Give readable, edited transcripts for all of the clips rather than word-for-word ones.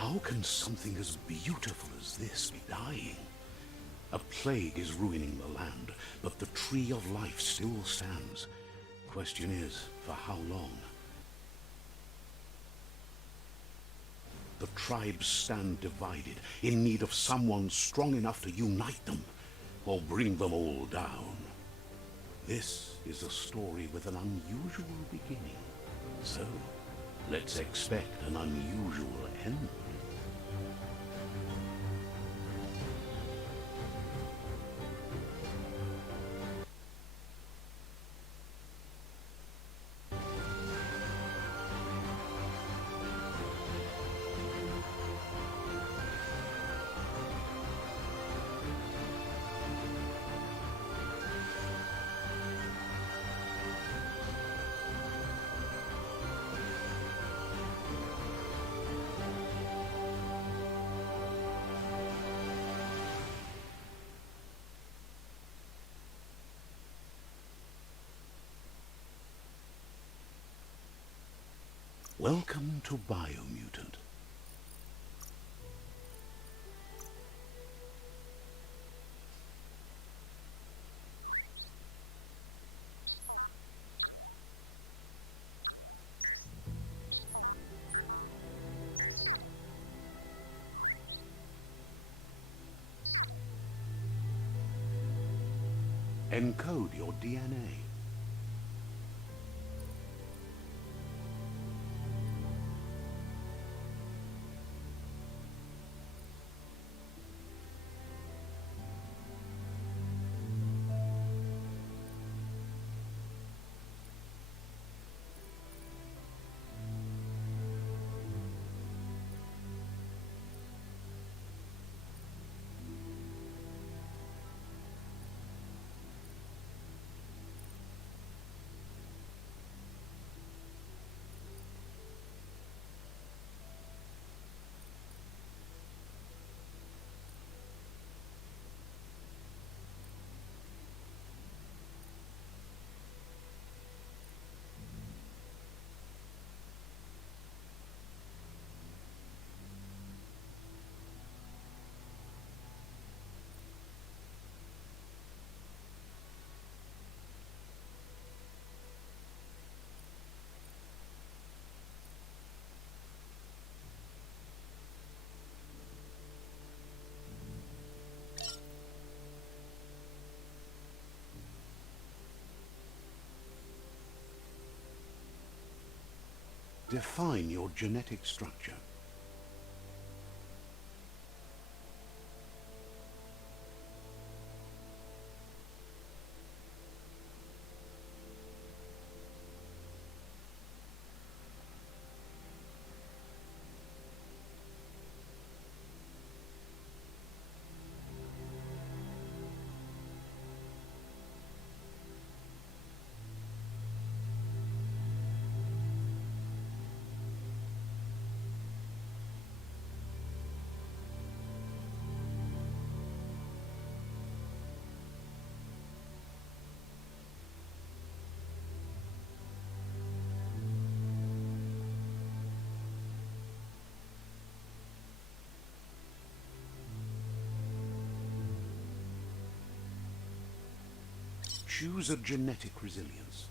How can something as beautiful as this be dying? A plague is ruining the land, but the tree of life still stands. Question is, for how long? The tribes stand divided, in need of someone strong enough to unite them, or bring them all down. This is a story with an unusual beginning. So, let's expect an unusual end. Welcome to BIOMUTANT. Encode your DNA. Define your genetic structure. Choose a genetic resilience.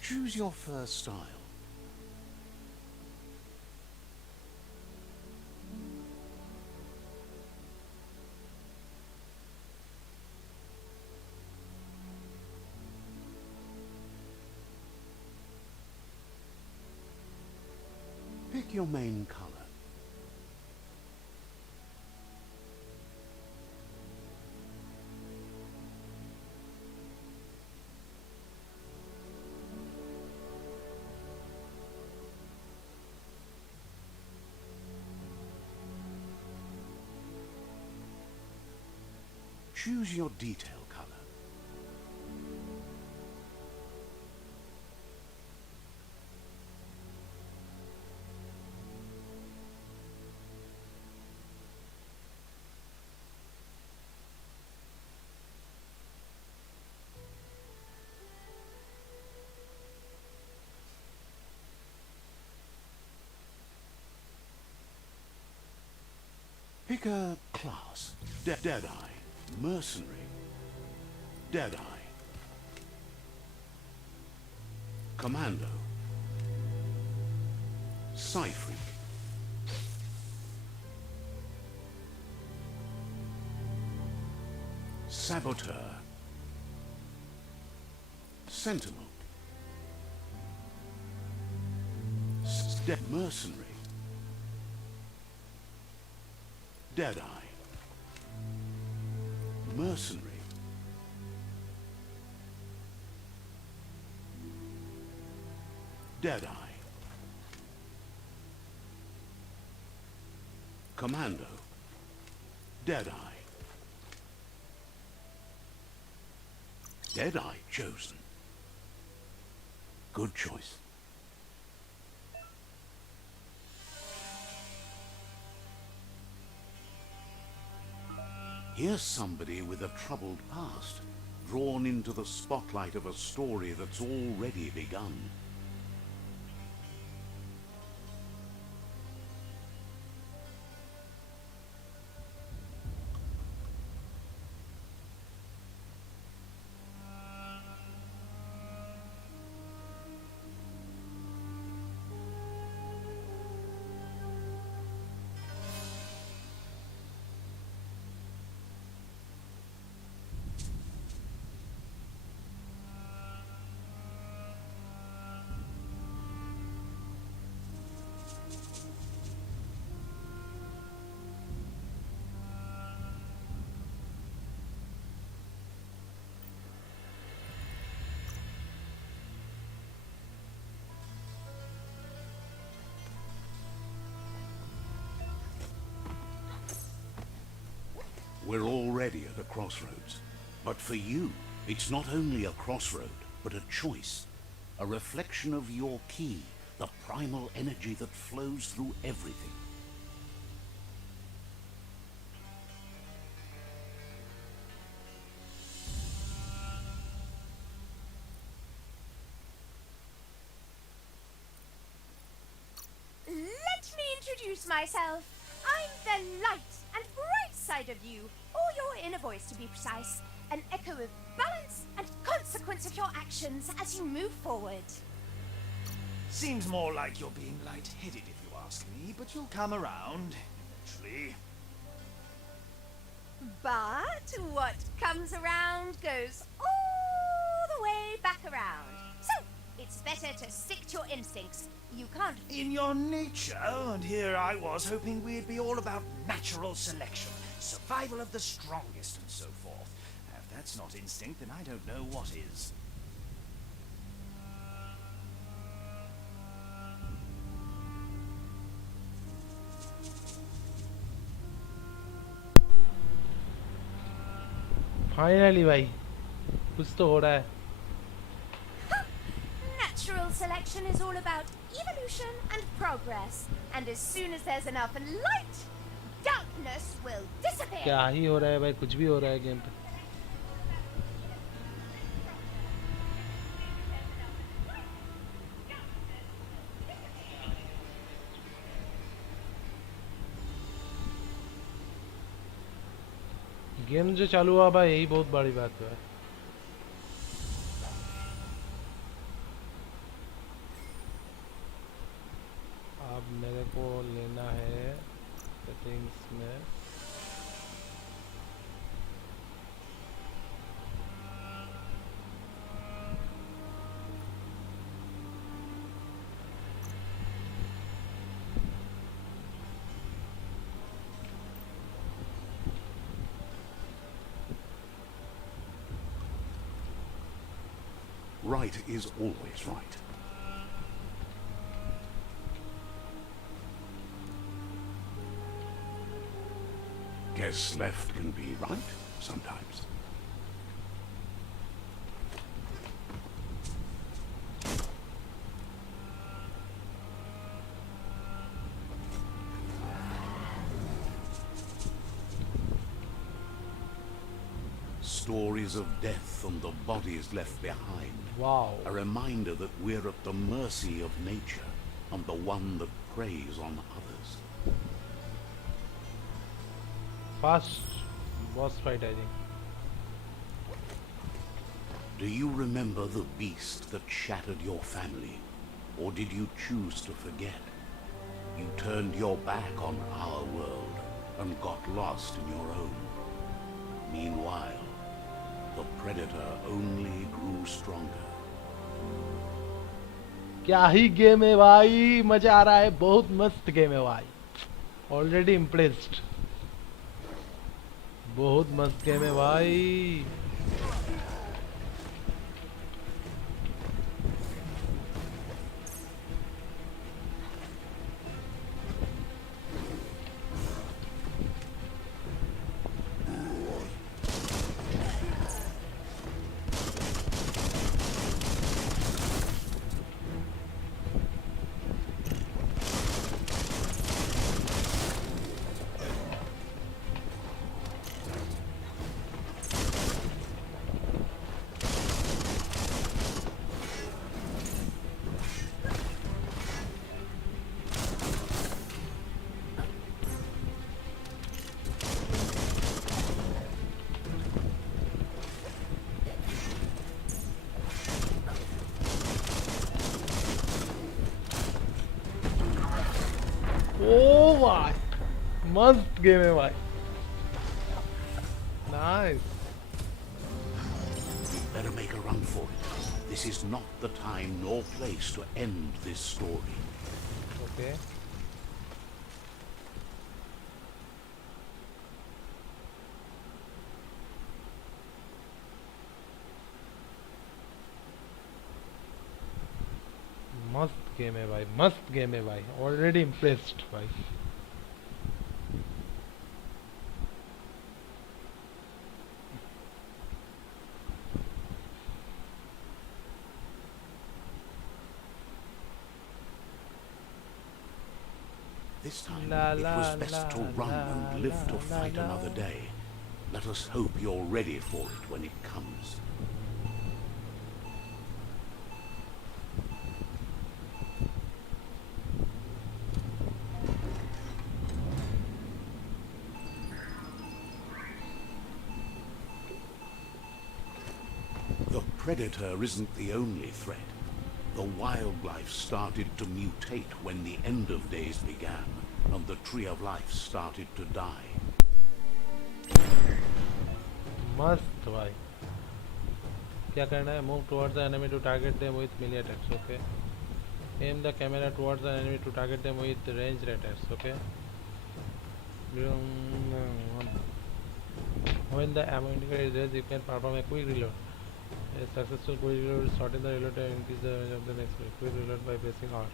Choose your first style. Pick your main color. Choose your detail color. Pick a class. Deadeye. Mercenary. Deadeye. Commando. Psy-Freak. Saboteur. Sentinel. Mercenary. Deadeye. Mercenary. Deadeye. Commando. Deadeye. Deadeye chosen. Good choice. Here's somebody with a troubled past, drawn into the spotlight of a story that's already begun. We're already at a crossroads. But for you, it's not only a crossroad, but a choice. A reflection of your key, the primal energy that flows through everything. Let me introduce myself. I'm the light and bright side of you, or your inner voice to be precise, an echo of balance and consequence of your actions as you move forward. Seems more like you're being light-headed if you ask me, but you'll come around, eventually. But what comes around goes all the way back around. So, it's better to stick to your instincts. You can't... In your nature, and here I was hoping we'd be all about natural selection, survival of the strongest and so forth. If that's not instinct, then I don't know what is. Finally भाई कुछ तो हो रहा है. Natural selection is all about evolution and progress. And as soon as there's enough light, darkness will disappear. क्या ही हो रहा है भाई, कुछ भी हो रहा है गेम पे. गेम जो चालू हुआ भाई यही बहुत बड़ी बात है. अब मेरे को लेना है सेटिंग्स में Right is always right. Guess left can be right sometimes. Stories of death and the bodies left behind. Wow. A reminder that we're at the mercy of nature and the one that preys on others. fast boss fight, I think. Do you remember the beast that shattered your family? Or did you choose to forget? You turned your back on our world and got lost in your own. Meanwhile, the predator only grew stronger. क्या ही game है भाई, मजा आ रहा है, बहुत मस्त game है भाई. Already impressed. बहुत मस्त गेम है भाई. ओ भाई मस्त गेम है भाई. Nice. Better make a run for it. This is not the time nor place to end this story. Okay. मस्त गेम है भाई, मस्त गेम है भाई. ऑलरेडी इम्प्रेस्ड भाई. This time, La, it la, was best la, to run la, and live to la, fight la. another day. Let us hope you're ready for it when it comes. The predator isn't the only threat. The wildlife started to mutate when the end of days began, and the tree of life started to die. मस्त भाई. क्या करना है? Move towards the enemy to target them with melee attacks. Okay. Aim the camera towards the enemy to target them with ranged attacks. Okay. When the ammo indicator is raised, you can perform a quick reload. A successful quick reload will shorten the reload and increase the range of the next quick reload by pressing R.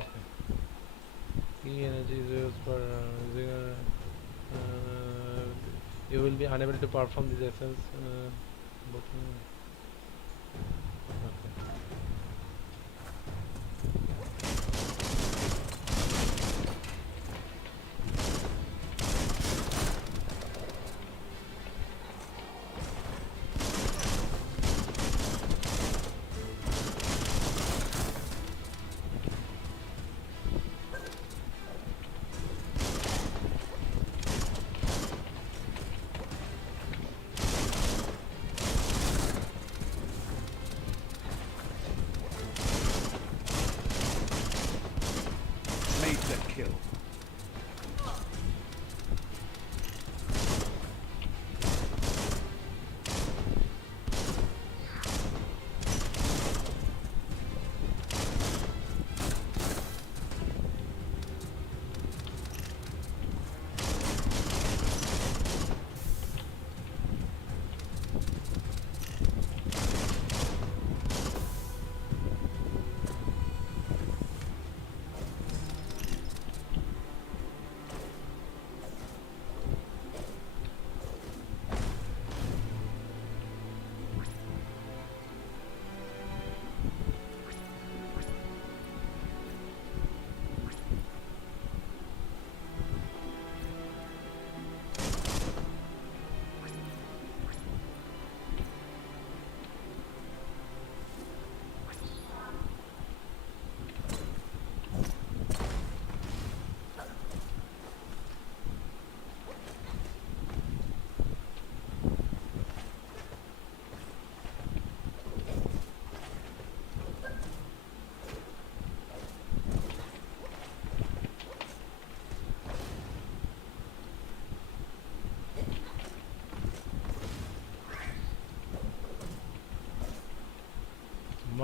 Okay. Key energy is used for you will be unable to perform these actions. Okay.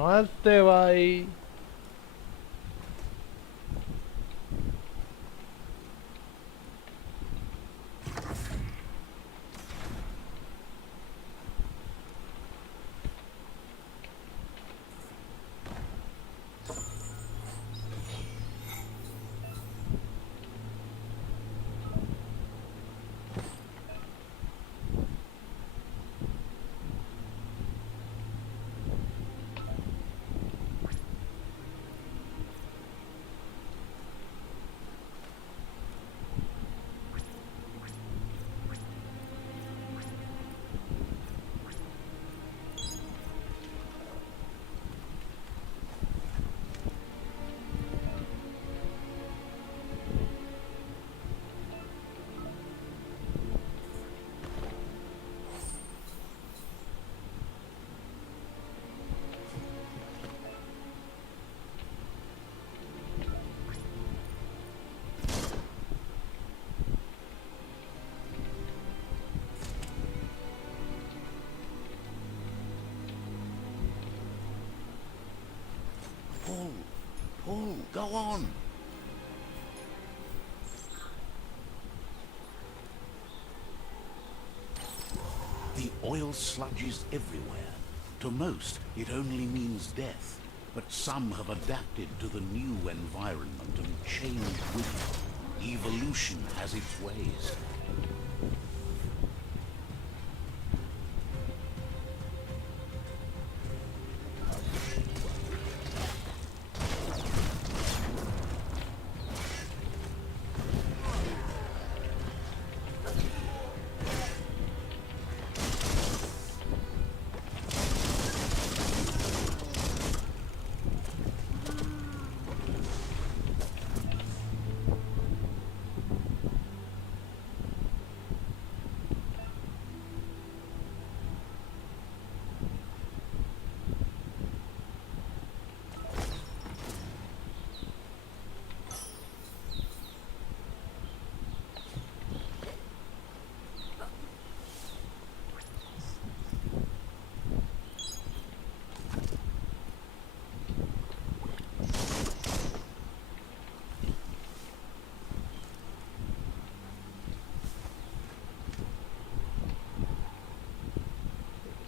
मस्त है भाई. Pull, go on. The oil sludges everywhere. To most, it only means death. But some have adapted to the new environment and changed with it. Evolution has its ways.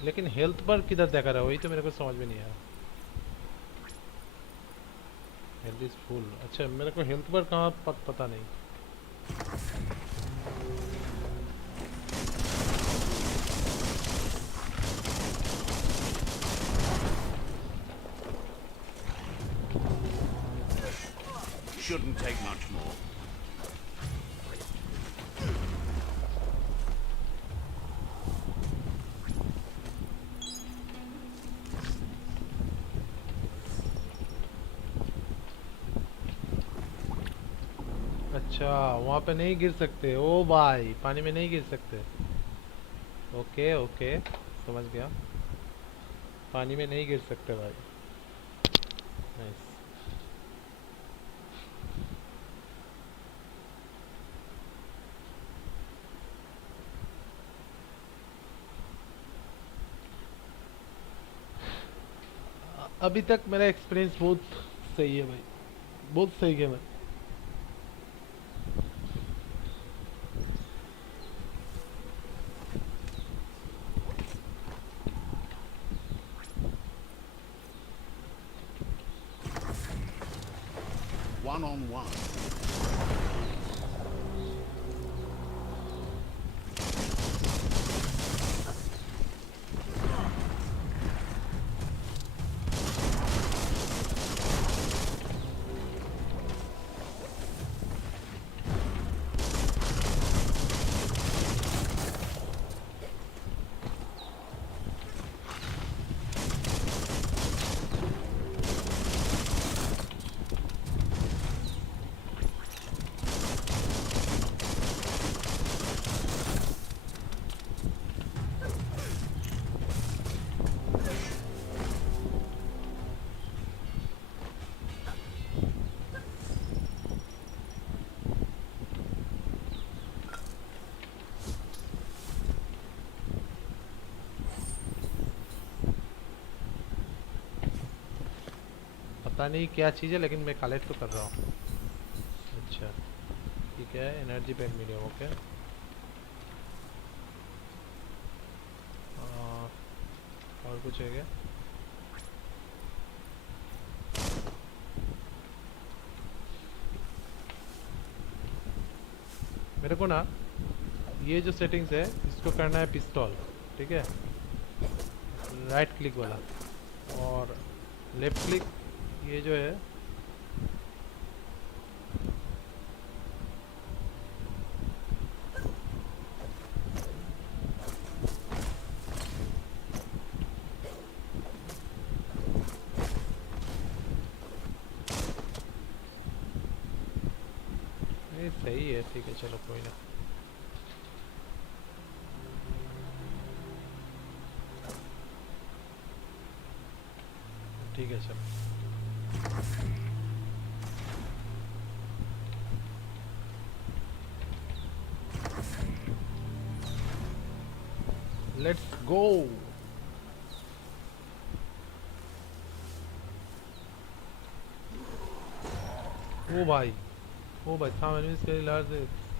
लेकिन health बार किधर देखा रहा है वही तो मेरे को समझ में नहीं आया. Health is full. अच्छा मेरे को हेल्थ बार कहाँ पता नहीं. Shouldn't take much more. अच्छा वहाँ पे नहीं गिर सकते. ओ भाई पानी में नहीं गिर सकते. ओके ओके समझ गया. पानी में नहीं गिर सकते भाई. नाइस. अभी तक मेरा एक्सपीरियंस बहुत सही है भाई. बहुत सही गेम है. One-on-one. पता नहीं क्या चीज़ है लेकिन मैं कलेक्ट तो कर रहा हूँ। अच्छा ठीक है, एनर्जी पैक मीडियम ओके। और कुछ है क्या? मेरे को ना ये जो सेटिंग्स है इसको करना है पिस्तौल, ठीक है, राइट क्लिक वाला, और लेफ्ट क्लिक ये जो है ये सही है, ठीक है चलो कोई ना। ठीक है चलो। Let's go. ओ भाई some enemies carry large,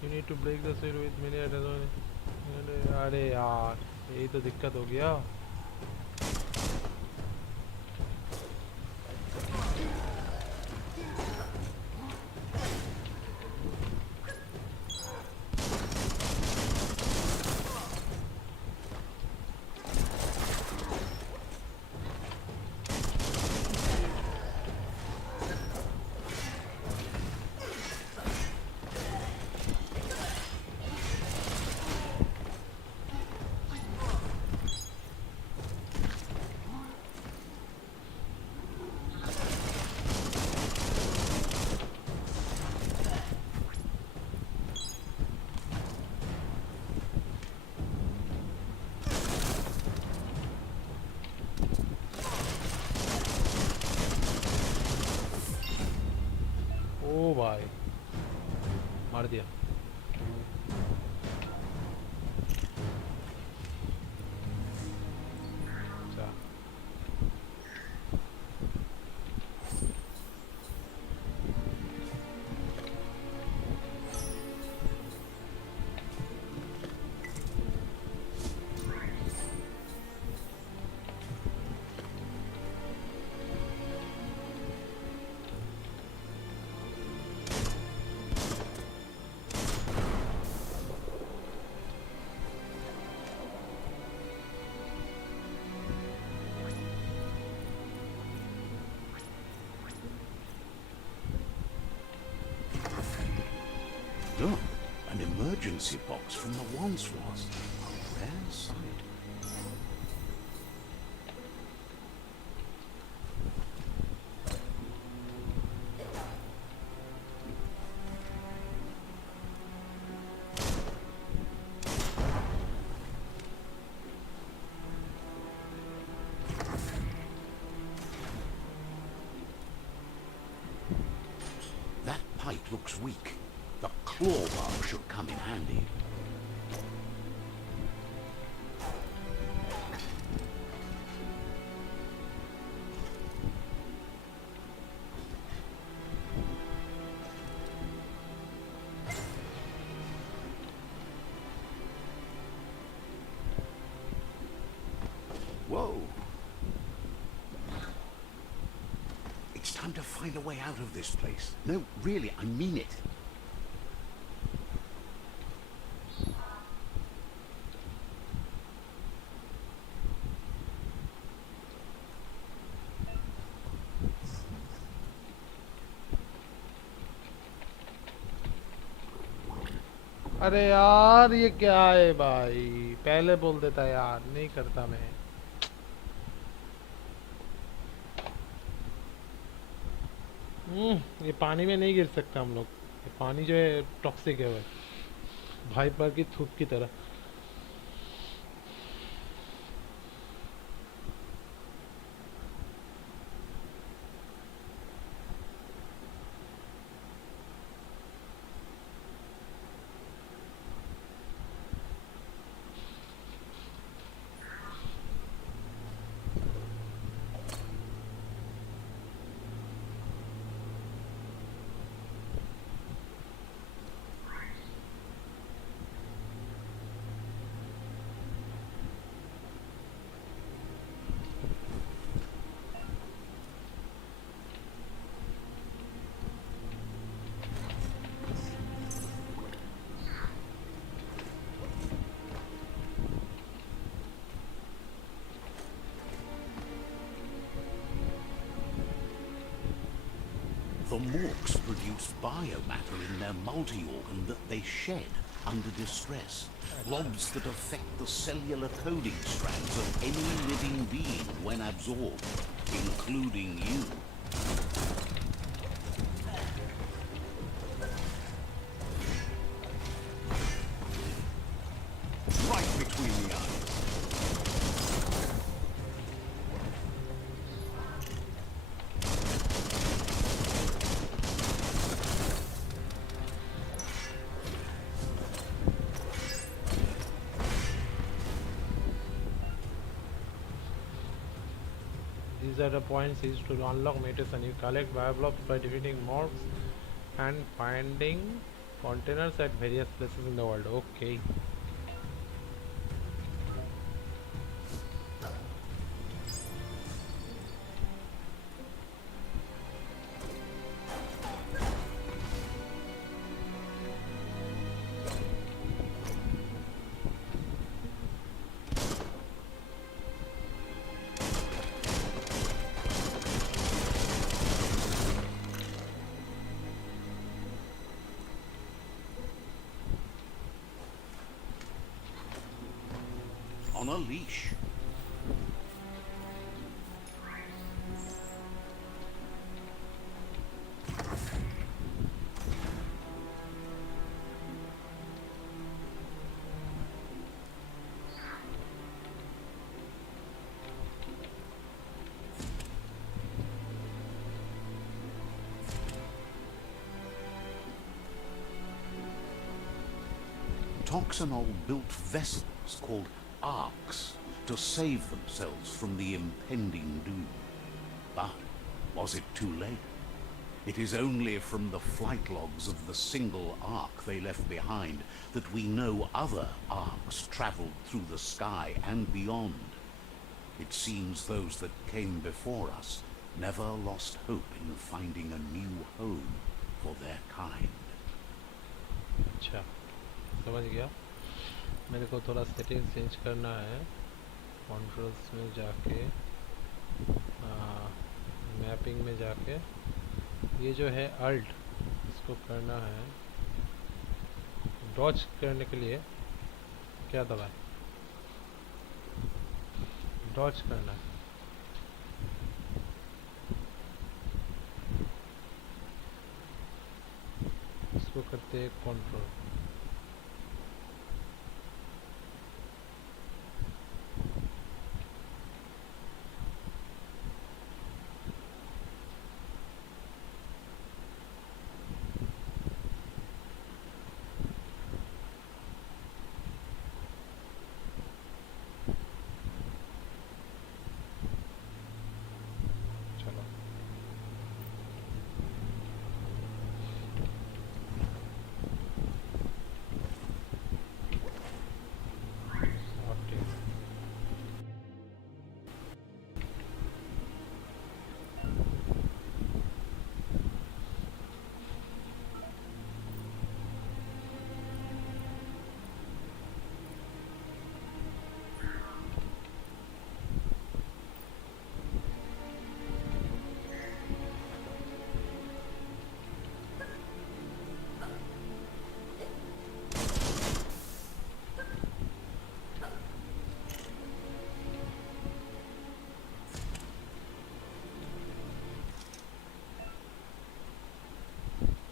you need to break the shield with many attacks. अरे यार यही तो दिक्कत हो गया। ओ भाई मार दिया। अच्छा Look, an emergency box from the once was. A rare sight. That pipe looks weak. The claw bar should come in handy. Whoa. It's time to find a way out of this place. No, really, I mean it. अरे यार ये क्या है भाई, पहले बोल देता यार, नहीं करता मैं। ये पानी में नहीं गिर सकता हम लोग, ये पानी जो है टॉक्सिक है भाई पर की थूक की तरह। The morks produce biomatter in their multi-organ that they shed under distress. Logs that affect the cellular coding strands of any living being when absorbed, including you. Right between the eyes. These are the points used to unlock mutation. You collect bioblobs by defeating morphs and finding containers at various places in the world. Okay. On a leash. Toxanol built vessels called arcs to save themselves from the impending doom. But was it too late? It is only from the flight logs of the single arc they left behind that we know other arcs traveled through the sky and beyond. It seems those that came before us never lost hope in finding a new home for their kind. अच्छा समझ गया मेरे को थोड़ा setting change करना है controls में जाके मैपिंग में जाके ये जो है अल्ट इसको करना है डॉज करने के लिए क्या दबाएं डॉज करना है इसको करते हैं control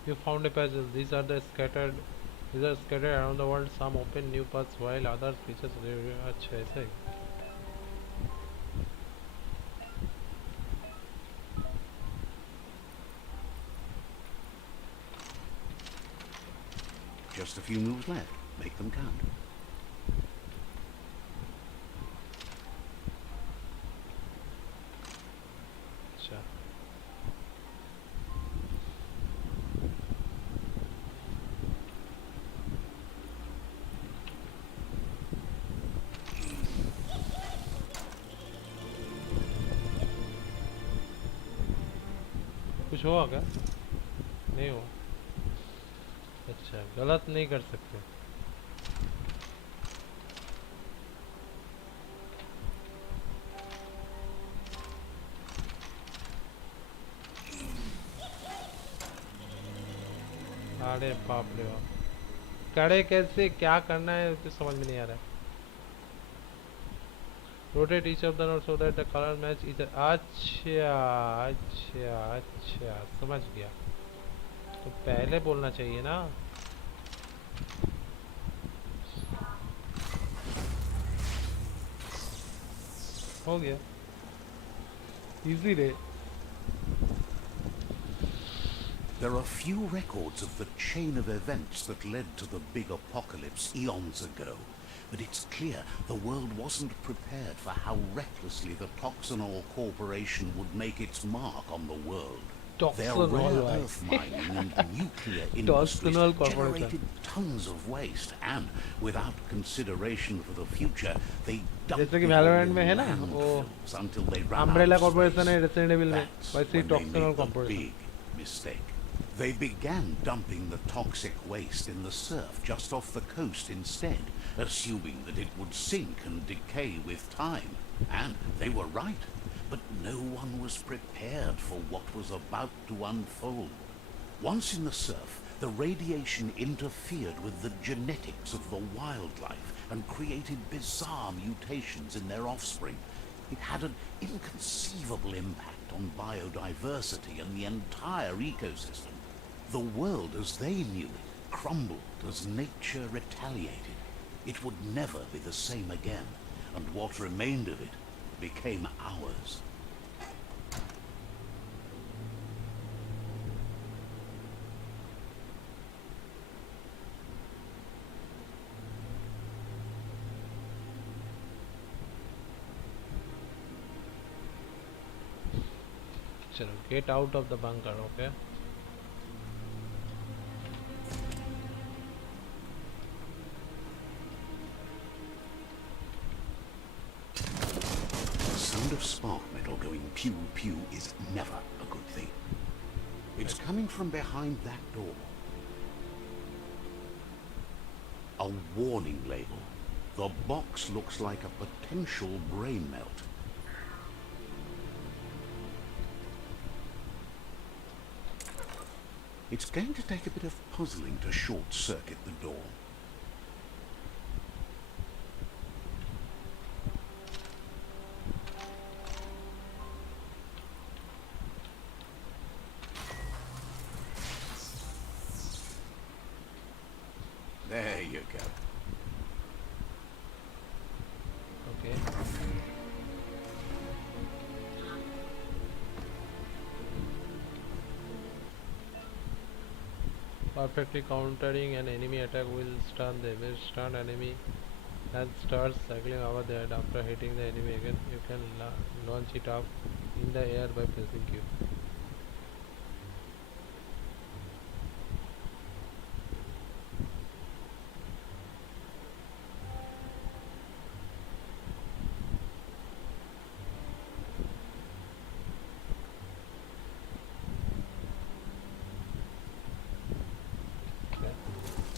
You found a puzzle. These are scattered around the world. Some open new paths while others features. अच्छा ऐसा ही. Just a few moves left. Make them count. अच्छा. कुछ हुआ क्या नहीं हुआ अच्छा गलत नहीं कर सकते अरे बाप रे बाप, करे कैसे, क्या करना है तो समझ में नहीं आ रहा है. Rotate each of the nodes so that the color match either. अच्छा अच्छा अच्छा, समझ गया. तो पहले बोलना चाहिए ना. हो गया, इजी रे. There are few records of the chain of events that led to the big apocalypse eons ago, but it's clear the world wasn't prepared for how recklessly the Toxanol Corporation would make its mark on the world. Their Toxanol, rare भाई. earth mining and nuclear industries Toxanol Corporation. generated tons of waste, and without consideration for the future, they dumped जैसे कि it all Valorant in में है ना, landfills until they ran Umbrella out of Corporation space. है Resident Evil में, That's वैसे ही when they Toxanol made the Corporation. big mistake. They began dumping the toxic waste in the surf just off the coast instead, assuming that it would sink and decay with time. And they were right. But no one was prepared for what was about to unfold. Once in the surf, the radiation interfered with the genetics of the wildlife and created bizarre mutations in their offspring. It had an inconceivable impact on biodiversity and the entire ecosystem. The world as they knew it crumbled as nature retaliated. It would never be the same again, and what remained of it became ours. चलो, get out of the bunker, okay. The sound of spark metal going pew pew is never a good thing. It's coming from behind that door. A warning label. The box looks like a potential brain melt. It's going to take a bit of puzzling to short-circuit the door. There you go. Okay. Perfectly countering an enemy attack will stun them. If stunned enemy and starts cycling over the head after hitting the enemy again, you can launch it up in the air by pressing Q.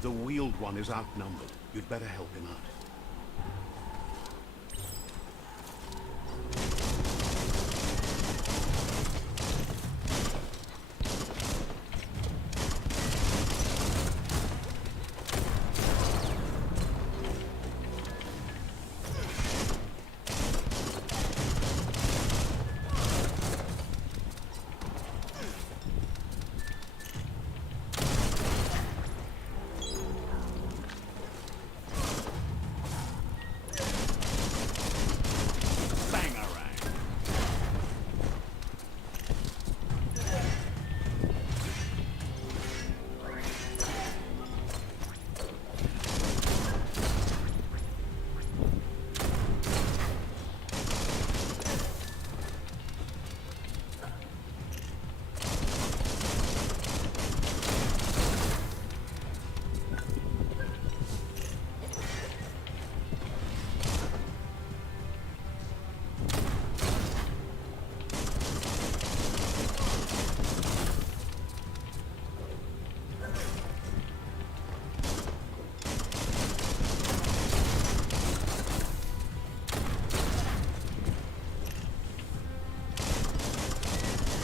The wheeled one is outnumbered. You'd better help him out.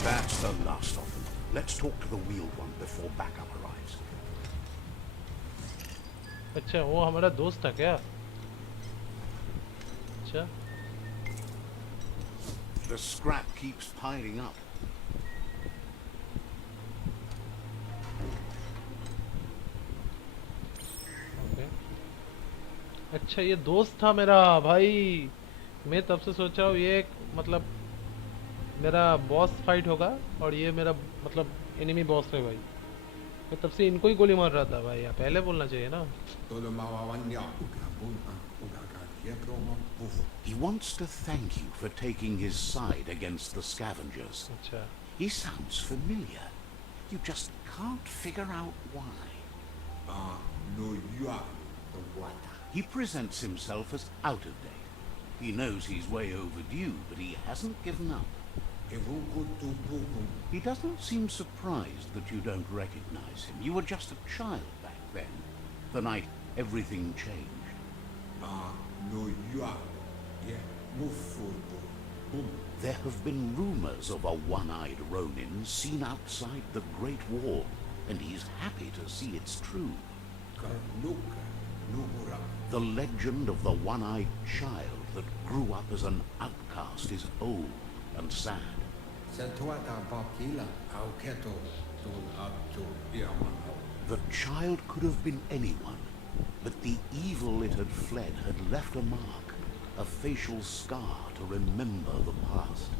That's the last of them. Let's talk to the wheeled one before backup arrives. अच्छा वो हमारा दोस्त था क्या? अच्छा The scrap keeps piling up. Okay अच्छा ये दोस्त था मेरा भाई। मैं तब से सोच रहा हूँ ये मतलब मेरा बॉस फाइट होगा और ये मेरा मतलब एनिमी बॉस है भाई। मैं तब से इनको ही गोली मार रहा था भाई। यार पहले बोलना चाहिए ना। He wants to thank you for taking his side against the scavengers. अच्छा He sounds familiar. You just can't figure out why. He presents himself as out of date. He knows he's way overdue, but he hasn't given up. He doesn't seem surprised that you don't recognize him. You were just a child back then, the night everything changed. There have been rumors of a one-eyed Ronin seen outside the Great Wall, and he's happy to see it's true. The legend of the one-eyed child that grew up as an outcast is old and sad. The child could have been anyone, but the evil it had fled had left a mark, a facial scar to remember the past.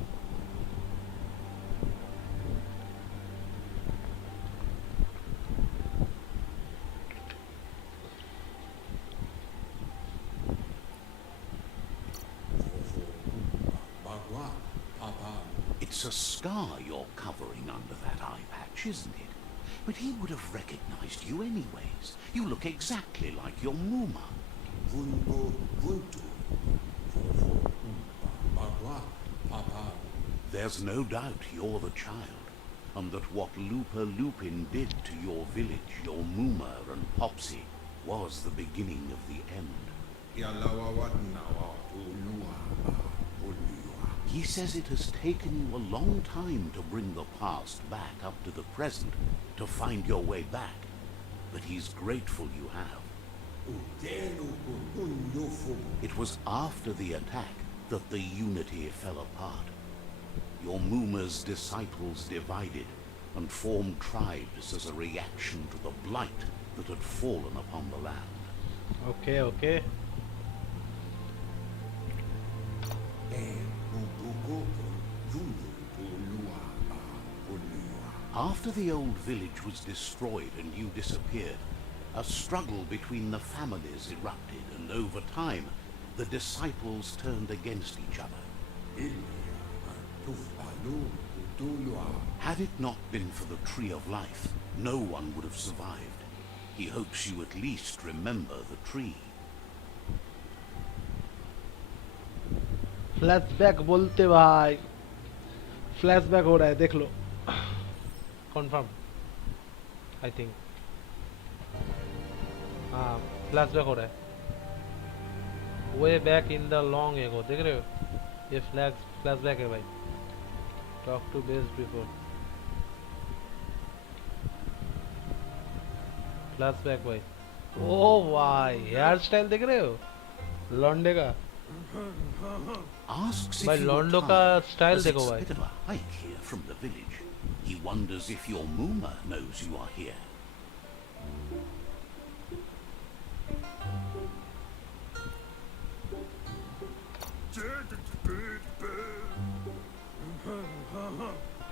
It's a scar you're covering under that eye patch, isn't it? But he would have recognized you anyways. You look exactly like your Muma. There's no doubt you're the child, and that what Lupa Lupin did to your village, your Muma and Popsy, was the beginning of the end. He says it has taken you a long time to bring the past back up to the present, to find your way back, but he's grateful you have. It was after the attack that the unity fell apart. Your Muma's disciples divided and formed tribes as a reaction to the blight that had fallen upon the land. okay okay After the old village was destroyed and you disappeared, a struggle between the families erupted, and over time, the disciples turned against each other. Had it not been for the Tree of Life, no one would have survived. He hopes you at least remember the tree. Flashback बोलते भाई। Flashback हो रहा है देख लो। Confirm I think हाँ flashback हो रहा है। Way back in the long ago देख रहे हो? ये फ्लैशबैक है भाई। Talk to base before flashback भाई। ओ भाई हेयर स्टाइल देख रहे हो लॉन्डे का? Asks भाई if you were लॉन्डो का tired, स्टाइल as देखो it's a भाई। bit of a hike here from the village. He wonders if your Muma knows you are here.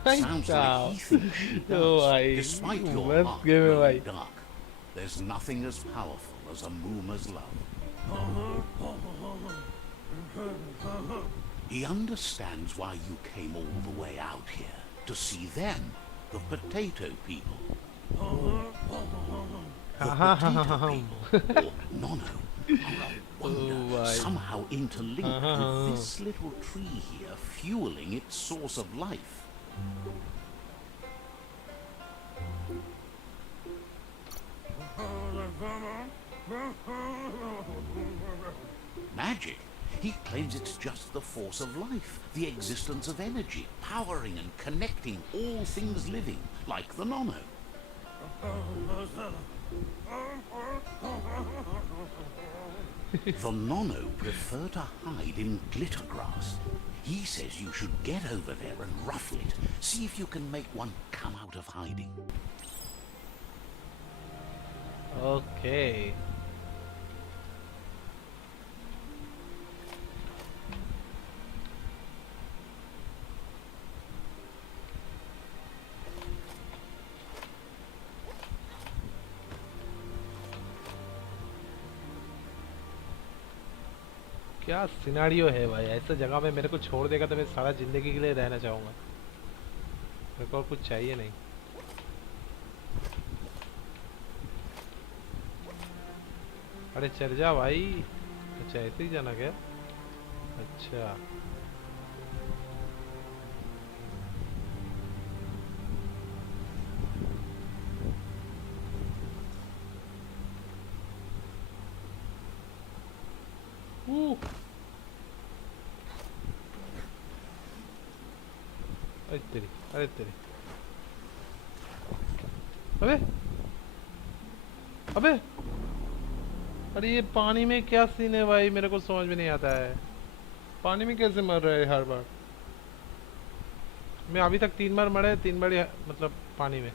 Sounds like he thinks she Oh, does. I- Despite your let's heart give it growing away. dark, there's nothing as powerful as a Muma's love. He understands why you came all the way out here, to see them, the potato people. The potato people, or Nono, are a wonder, my. somehow interlinked with this little tree here, fueling its source of life. Magic? He claims it's just the force of life, the existence of energy, powering and connecting all things living, like the Nono. The Nono prefer to hide in glitter grass. He says you should get over there and ruffle it. See if you can make one come out of hiding. Okay. क्या scenario है भाई, ऐसे जगह में मेरे को छोड़ देगा तो मैं सारा जिंदगी के लिए रहना चाहूँगा। मेरे को और कुछ चाहिए नहीं। अरे चल जा भाई। अच्छा ऐसे ही जाना क्या? अच्छा अरे तेरी, अरे तेरी, अबे अबे, अरे ये पानी में क्या सीन है भाई, मेरे को समझ में नहीं आता है। पानी में कैसे मर रहा है हर बार? मैं अभी तक 3 बार मरे, 3 बार मतलब पानी में।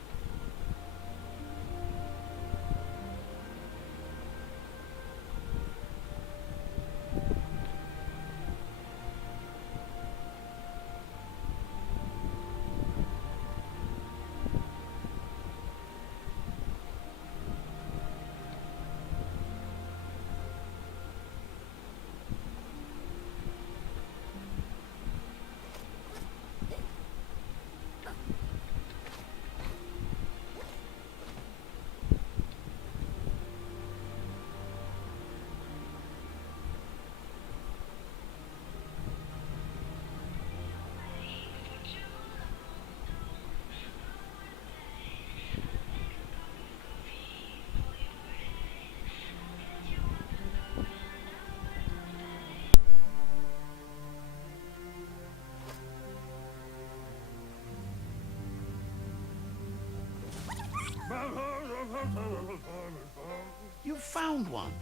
You found one.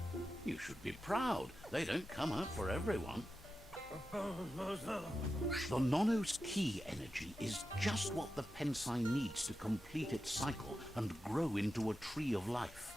You should be proud. They don't come out for everyone. The Nono's key energy is just what the Pensai needs to complete its cycle and grow into a tree of life.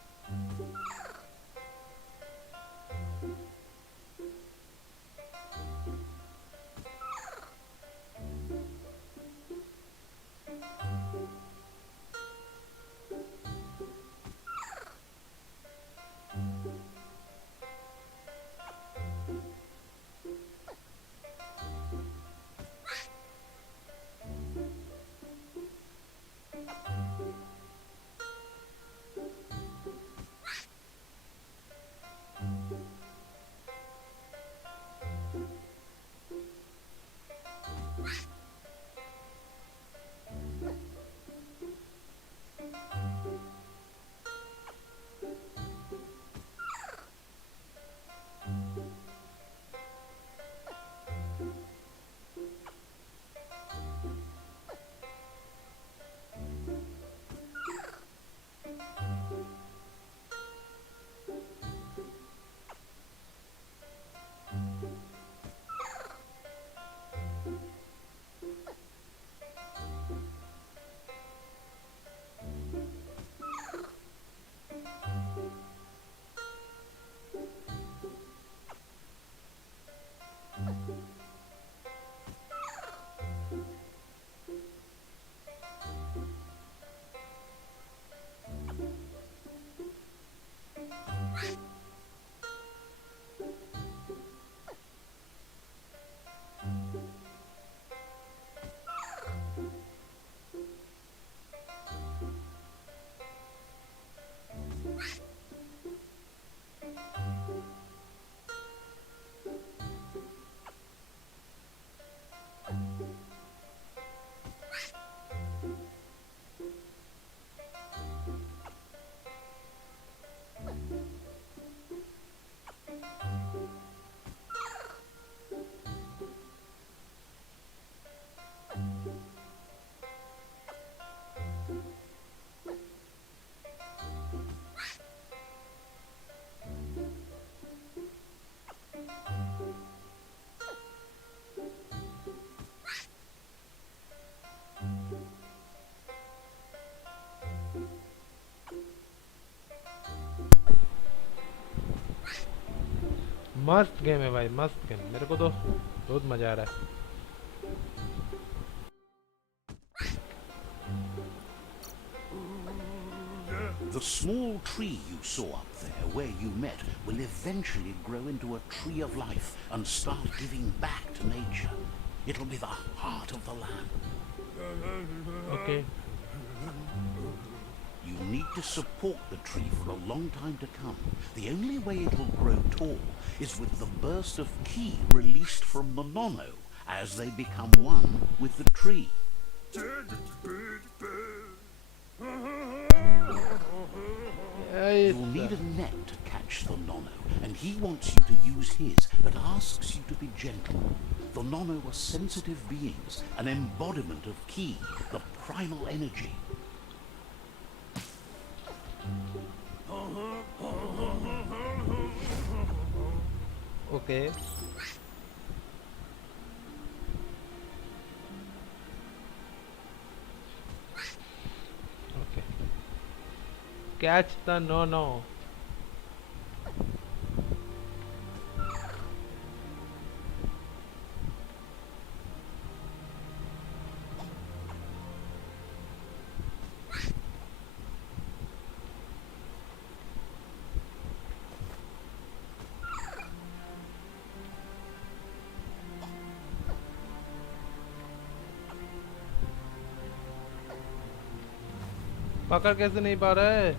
मस्त game है भाई, मस्त game, मेरे को तो बहुत मजा आ रहा है। The small tree you saw up there where you met will eventually grow into a tree of life and start giving back to nature. It'll be the heart of the land. Okay. You need to support the tree for a long time to come. The only way it'll grow tall is with the burst of ki released from the nono as they become one with the tree. You'll need a net to catch the nono, and he wants you to use his, but asks you to be gentle. The nono are sensitive beings, an embodiment of ki, the primal energy. Okay. Okay. Catch the no. पकड़ कैसे नहीं पा रहा है?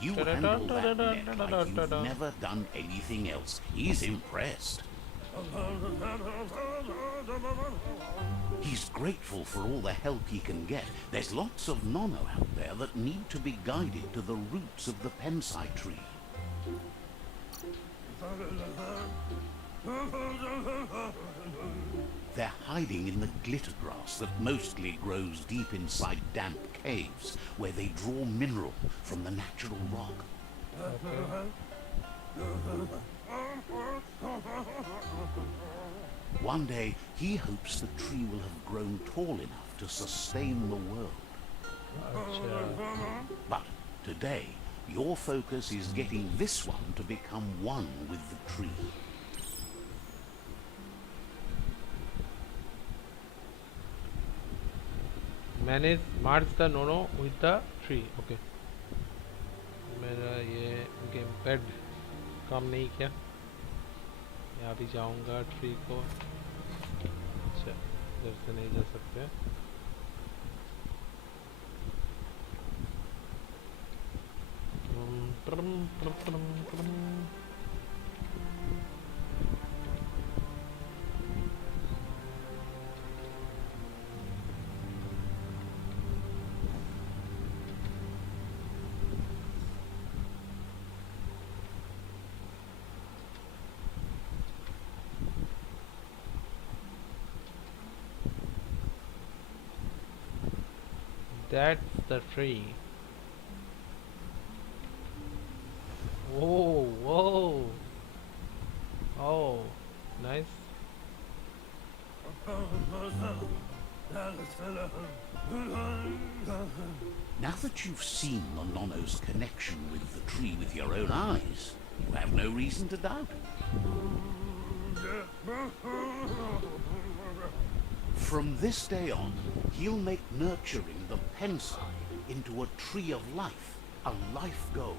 You handle that net like you've never done anything else. He's impressed. He's grateful for all the help he can get. There's lots of nono out there that need to be guided to the roots of the pensai tree. They're hiding in the glitter grass that mostly grows deep inside damp caves, where they draw mineral from the natural rock. One day, he hopes the tree will have grown tall enough to sustain the world. But today, your focus is getting this one to become one with the tree. Manage merge the nono with the tree. Okay. मेरा ये game pad काम नहीं किया। यहाँ भी जाऊँगा tree को। अच्छा, इधर से नहीं जा सकते। That's the tree. Whoa, whoa. Oh, nice. Now that you've seen the nono's connection with the tree with your own eyes, you have no reason to doubt. From this day on, he'll make nurturing the pensai into a tree of life, a life goal.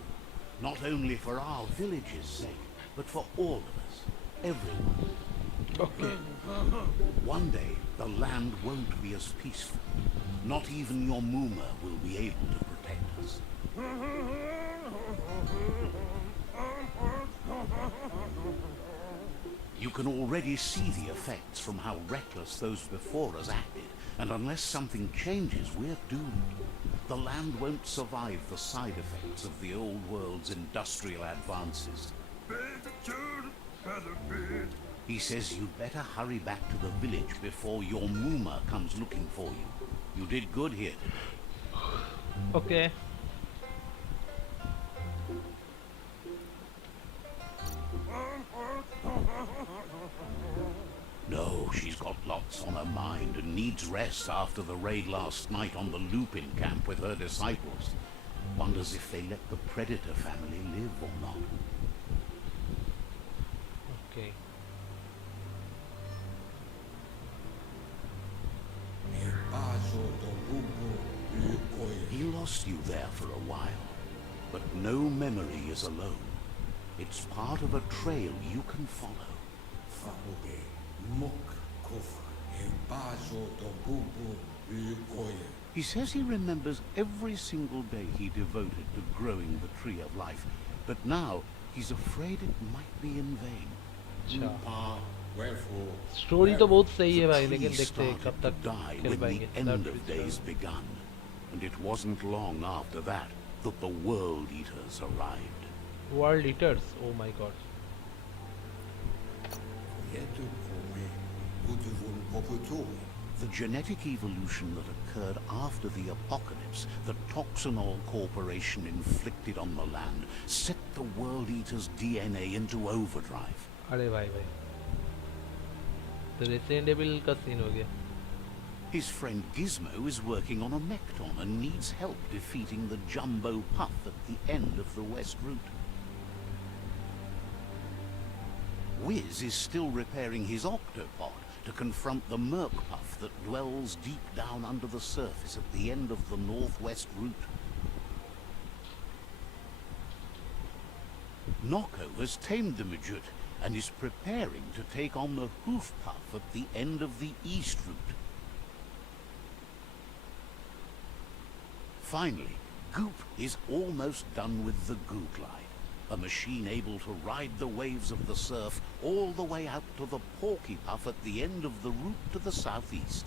Not only for our village's sake, but for all of us, everyone. Okay. One day, the land won't be as peaceful. Not even your Muma will be able to protect us. You can already see the effects from how reckless those before us acted, and unless something changes, we're doomed. The land won't survive the side effects of the old world's industrial advances. He says you'd better hurry back to the village before your Muma comes looking for you. You did good here today. Okay. No, she's got lots on her mind and needs rest after the raid last night on the Lupin camp with her disciples. wonders if they let the predator family live or not. Okay. He lost you there for a while, but no memory is alone. It's part of a trail you can follow. He says he remembers every single day he devoted to growing the tree of life, but now he's afraid it might be in vain. अच्छा story तो बहुत सही है भाई The लेकिन tree देखते हैं कब started to तक die खेल when the पाएंगे end That of is days begun, and it wasn't long after that that the World Eaters arrived. World Eaters, oh my god. The genetic evolution that occurred after the apocalypse that Toxanol Corporation inflicted on the land set the World Eaters' DNA into overdrive. अरे भाई भाई तो Resident Evil का scene हो गया. His friend Gizmo is working on a Mechton and needs help defeating the Jumbo Puff at the end of the West Route. Wiz is still repairing his Octopod to confront the Merc Puff that dwells deep down under the surface at the end of the Northwest Route. Nocco has tamed the Majut and is preparing to take on the Hoof Puff at the end of the East Route. Finally, Goop is almost done with the Goo Glide, a machine able to ride the waves of the surf all the way out to the Porky Puff at the end of the route to the southeast.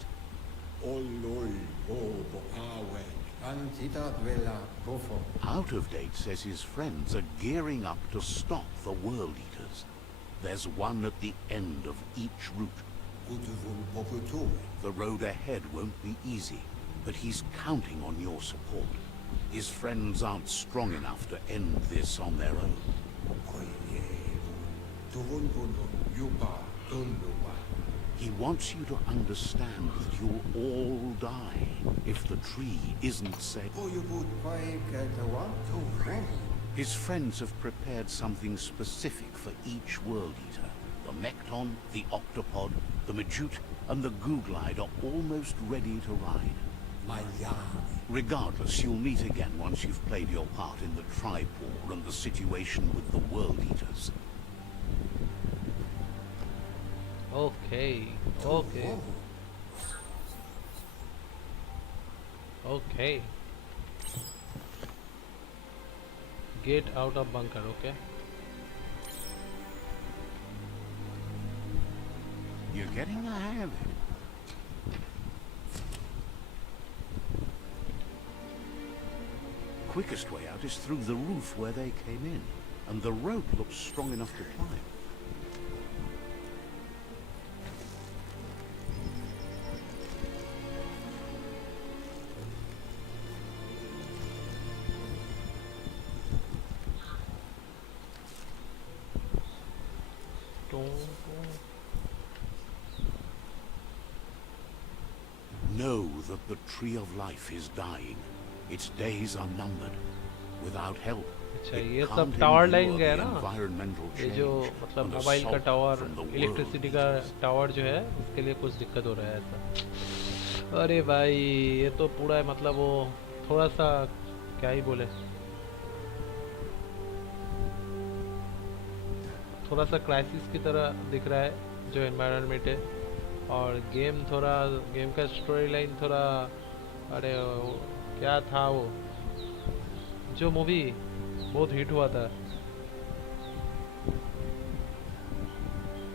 Out of Date says his friends are gearing up to stop the World Eaters. There's one at the end of each route. The road ahead won't be easy, but he's counting on your support. His friends aren't strong enough to end this on their own. He wants you to understand that you'll all die if the tree isn't saved. His friends have prepared something specific for each World Eater. The Mechton, the Octopod, the Majut, and the Goo Glide are almost ready to ride. Regardless, you'll meet again once you've played your part in the tribe war and the situation with the World Eaters. Okay. Get out of bunker, okay? You're getting the hang of it. Quickest way out is through the roof where they came in, and the rope looks strong enough to climb. Know that the Tree of Life is dying. Its days are numbered. Without help, अच्छा it ये can't सब tower line endure गया the ना environmental ये change जो मतलब and mobile का assault tower from the world electricity का eaters. टावर जो है उसके लिए कुछ दिक्कत हो रहा है ऐसा. अरे भाई ये तो पूरा मतलब वो थोड़ा सा क्या ही बोले थोड़ा सा क्राइसिस की तरह दिख रहा है जो एनवायरनमेंट है और गेम का स्टोरी लाइन थोड़ा अरे क्या था वो जो मूवी बहुत हिट हुआ था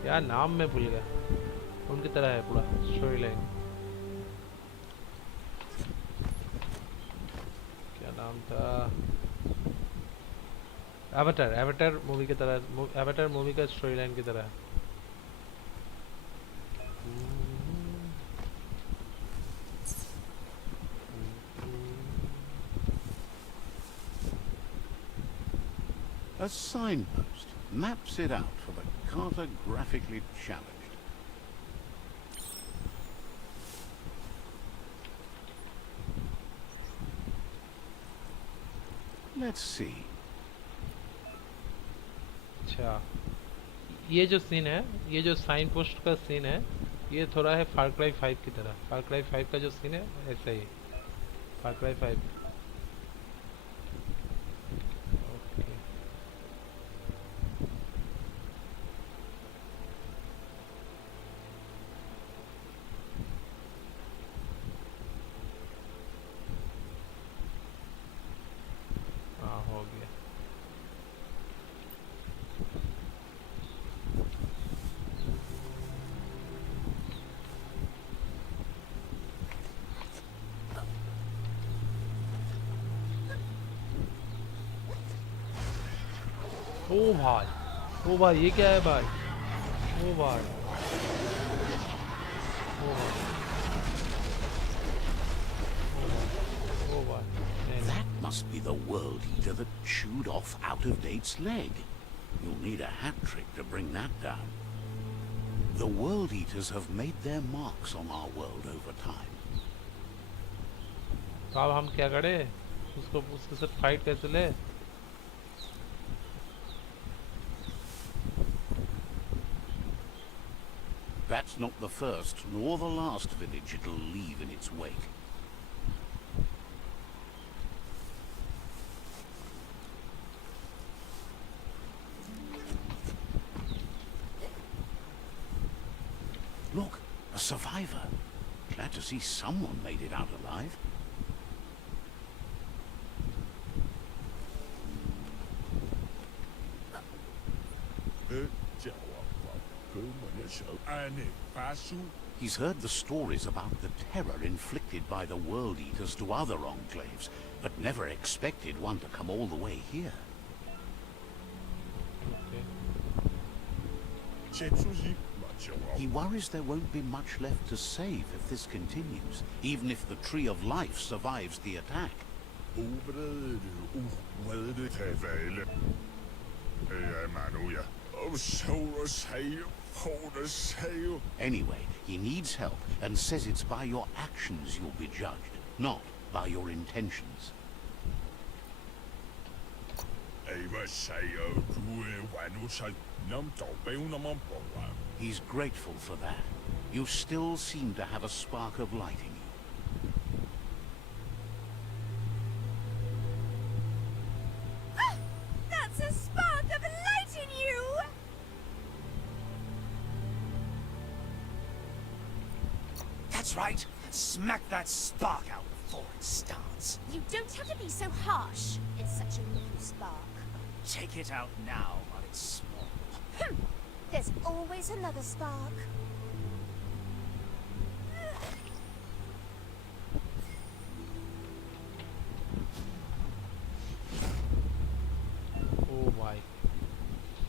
यार नाम मैं भूल गया उनकी तरह है पूरा स्टोरी लाइन क्या नाम था एवेटर मूवी की तरह एवेटर मूवी का स्टोरी लाइन की तरह A signpost maps it out for the cartographically challenged. Let's see. अच्छा, ये जो सीन है, ये जो साइन पोस्ट का सीन है, ये थोड़ा है फार क्राई 5 की तरह। फार क्राई 5 का जो सीन है ऐसा ही, फार क्राई 5। ओके, हाँ हो गया। ओ भाई ये क्या है भाई? ओ भाई, ओ भाई, ओ भाई, नहीं, नहीं। That must be the world eater that chewed off out-of-date's leg. You'll need a hat trick to bring that down. The world eaters have made their marks on our world over time. तो अब हम क्या करें? उसको उसके साथ fight कैसे ले? That's not the first nor the last village it'll leave in its wake. Look, a survivor. Glad to see someone made it out alive. He's heard the stories about the terror inflicted by the World Eaters to other enclaves, but never expected one to come all the way here. Okay. He worries there won't be much left to save if this continues, even if the Tree of Life survives the attack. Anyway, he needs help and says it's by your actions you'll be judged, not by your intentions. He's grateful for that. You still seem to have a spark of light in you. That's a spark of light in you! That's right. Smack that spark out before it starts. You don't have to be so harsh. It's such a little spark. Take it out now while it's small. There's always another spark. Oh my.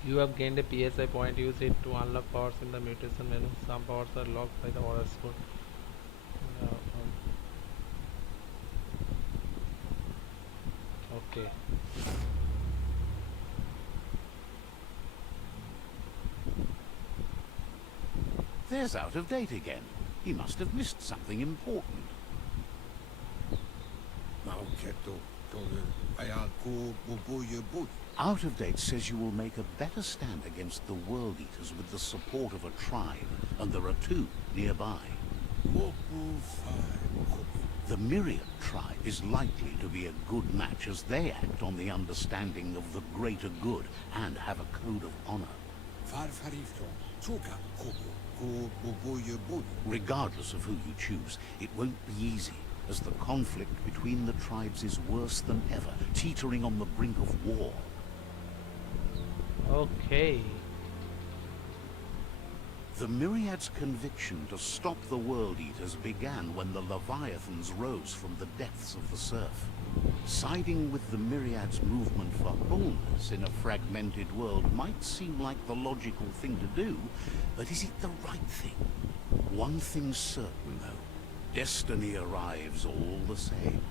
You have gained a PSI point. Use it to unlock powers in the mutation menu. Some powers are locked by the order score. Okay. There's out of date again. He must have missed something important. Out of date says you will make a better stand against the World Eaters with the support of a tribe, and there are two nearby. The Myriad tribe is likely to be a good match as they act on the understanding of the greater good and have a code of honor. Regardless of who you choose, it won't be easy, as the conflict between the tribes is worse than ever, teetering on the brink of war. Okay. The Myriad's conviction to stop the World Eaters began when the Leviathans rose from the depths of the surf. Siding with the Myriad's movement for wholeness in a fragmented world might seem like the logical thing to do, but is it the right thing? One thing's certain, though. Destiny arrives all the same.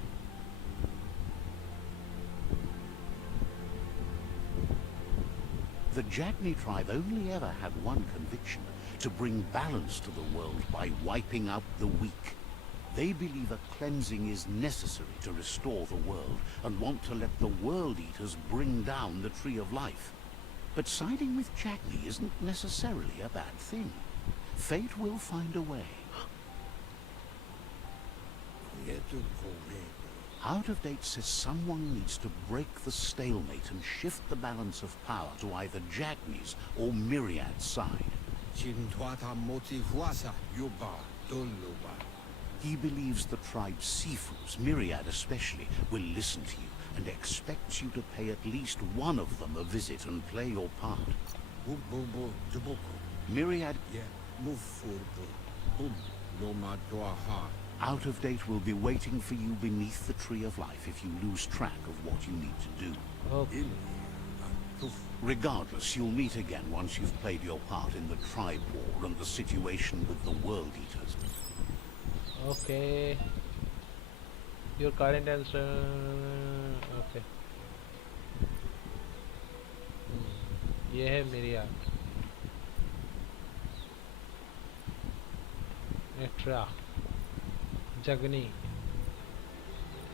The Jagni tribe only ever had one conviction: to bring balance to the world by wiping out the weak. They believe a cleansing is necessary to restore the world and want to let the World Eaters bring down the Tree of Life. But siding with Jagni isn't necessarily a bad thing. Fate will find a way. Out of Date says someone needs to break the stalemate and shift the balance of power to either Jagni's or Myriad's side. He believes the tribe's Sifus, Myriad especially, will listen to you and expects you to pay at least one of them a visit and play your part. Myriad... Out of Date will be waiting for you beneath the Tree of Life if you lose track of what you need to do. Okay. Regardless, you'll meet again once you've played your part in the tribe war and the situation with the World Eaters. Okay. Your current answer. Okay. ये है मेरिया एक्ट्रा जगनी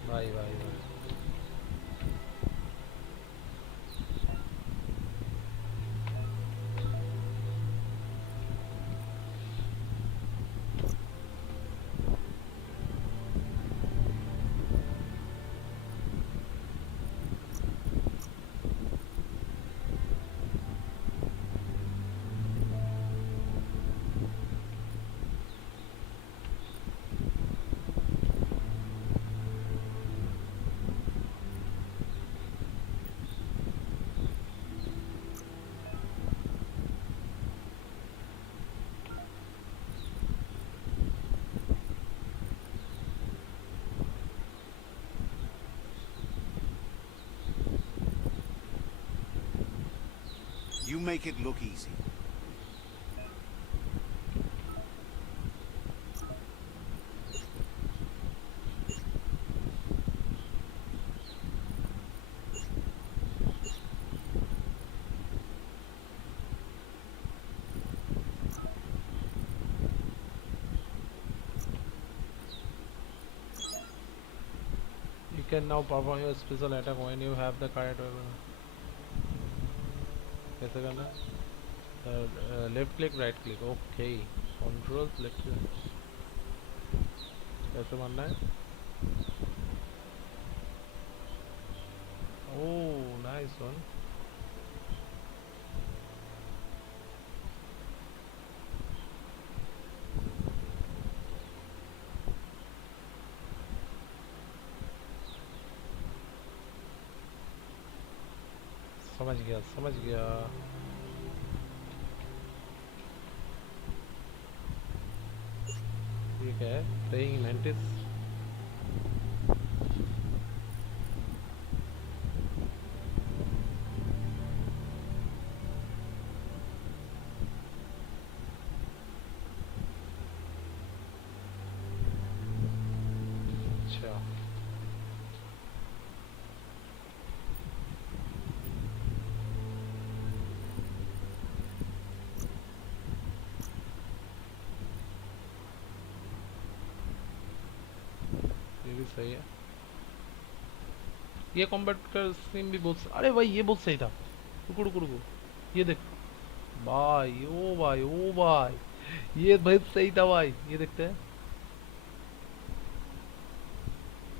bye bye bye You make it look easy. You can now perform your special attack when you have the correct weapon. कैसे करना left click right click okay control select कैसे मारना है ओह नाइस वन समझ गया ठीक है playing mantis अच्छा सही है ये कॉम्बैट का सीन भी बहुत अरे भाई ये बहुत सही था रुको रुको रुको ये देख भाई ओ भाई ये बहुत सही था भाई ये देखते हैं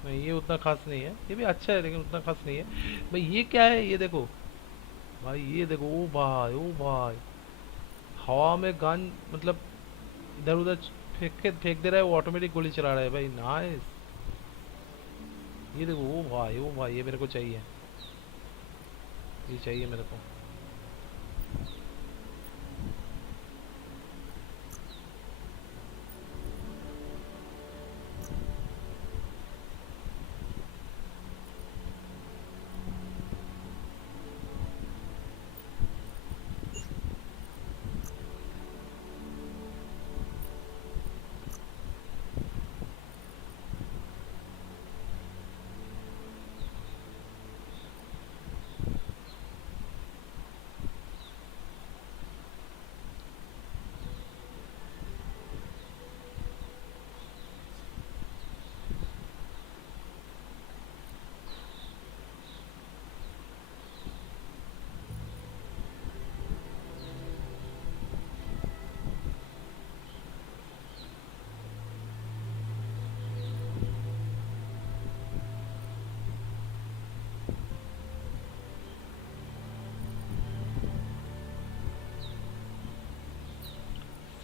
नहीं ये उतना खास नहीं है ये भी अच्छा है लेकिन उतना खास नहीं है भाई ये क्या है ये देखो भाई ये देखो ओ भाई हवा में गन मतलब इधर उधर फेंक दे रहा है वो ऑटोमेटिक गोली चला रहा है भाई नाइस ये देखो ओ भाई ये मेरे को चाहिए ये चाहिए मेरे को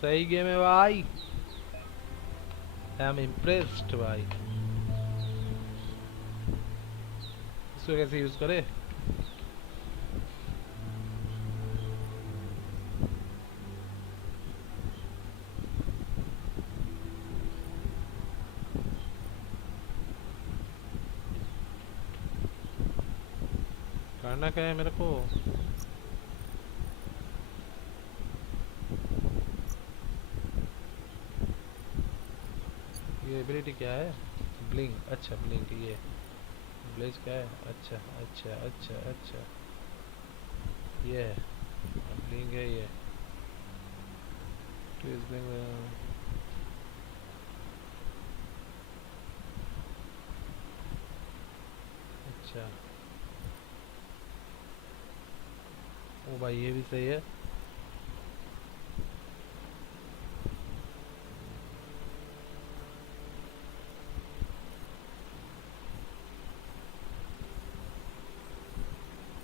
सही गेम है भाई, आई एम इम्प्रेस्ड भाई। इसको कैसे यूज करे? करना क्या है मेरे को? ये एबिलिटी क्या है? ब्लिंक, अच्छा ब्लिंक, ये ब्लेज क्या है? अच्छा अच्छा अच्छा अच्छा, ये है ब्लिंक है ये। ट्विस्ट ब्लिंक, अच्छा। ओ भाई ये भी सही है।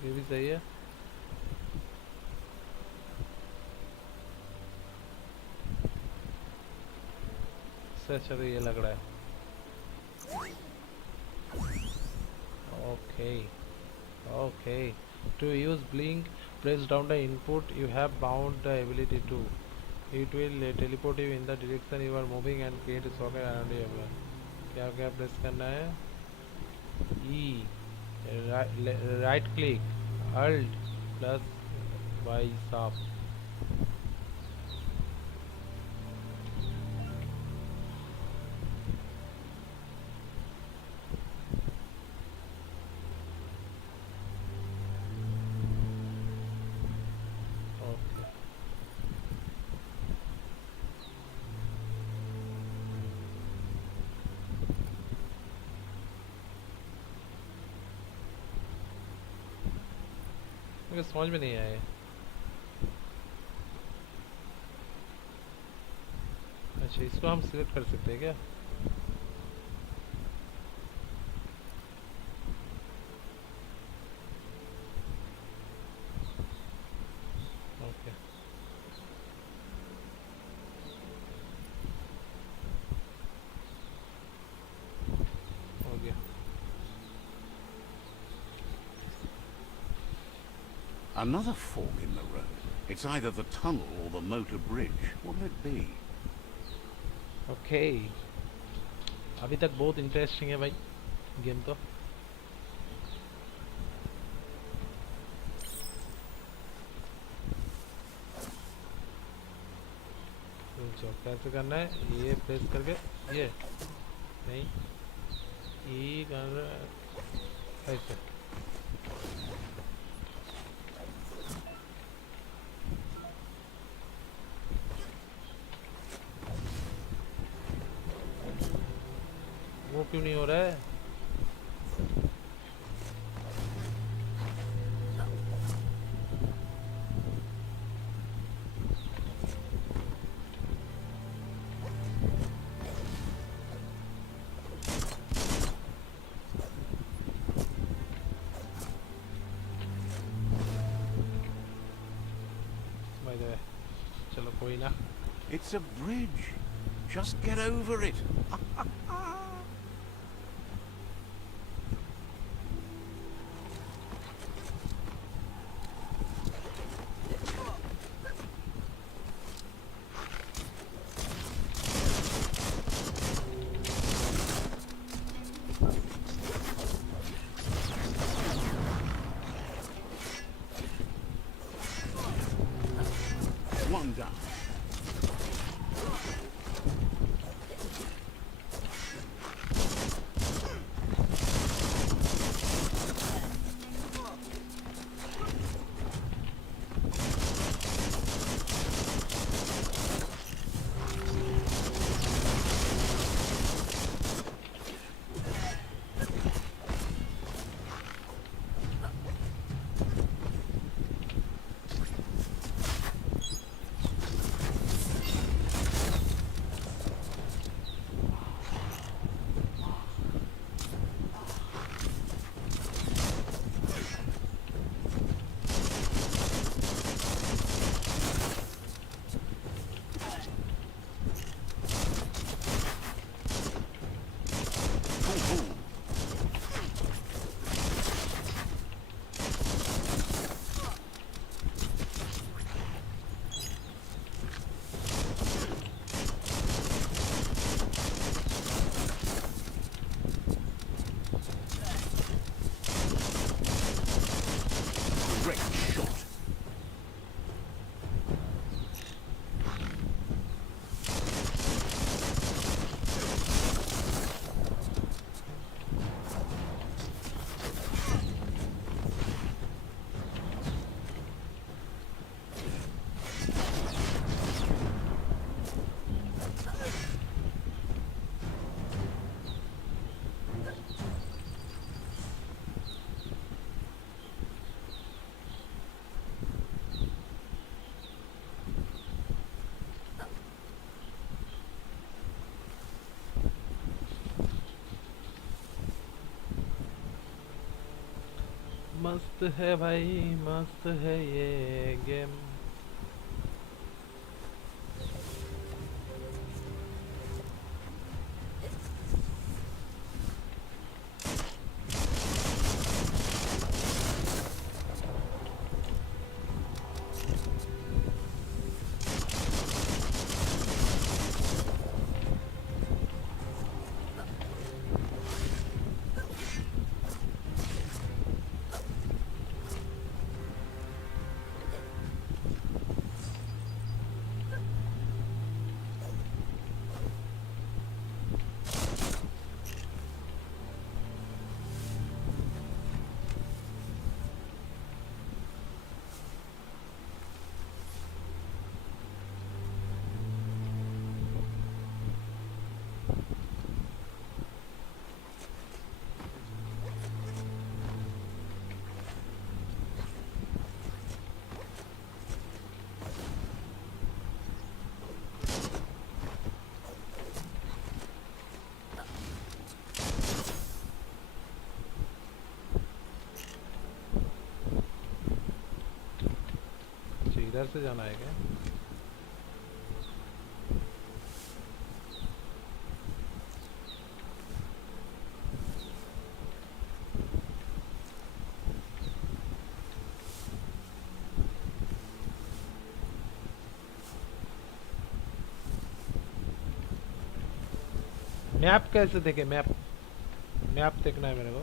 ये भी सही है। इससे अच्छा तो ये लग रहा है। Okay okay, to use blink press down the input, you have bound the ability to, it will teleport you in the direction you are moving and create a socket around you। क्या क्या press करना है? E, right click, alt plus y sharp। Okay, मुझे समझ में नहीं आया। अच्छा इसको हम सिलेक्ट कर सकते हैं क्या? ओके हो गया। Another fork in the road. It's either the tunnel or the motor bridge. What'll it be? Okay, अभी तक बहुत इंटरेस्टिंग है भाई गेम तो। तो कैसे करना है? ये प्रेस करके, ये नहीं, ये करना ऐसे। वो क्यों नहीं हो रहा है? भाई दे, चलो कोई ना। It's a bridge. Just get over it. One down. मस्त है भाई, मस्त है ये गेम। इधर से जाना है क्या? मैप कैसे देखे? मैप देखना है मेरे को।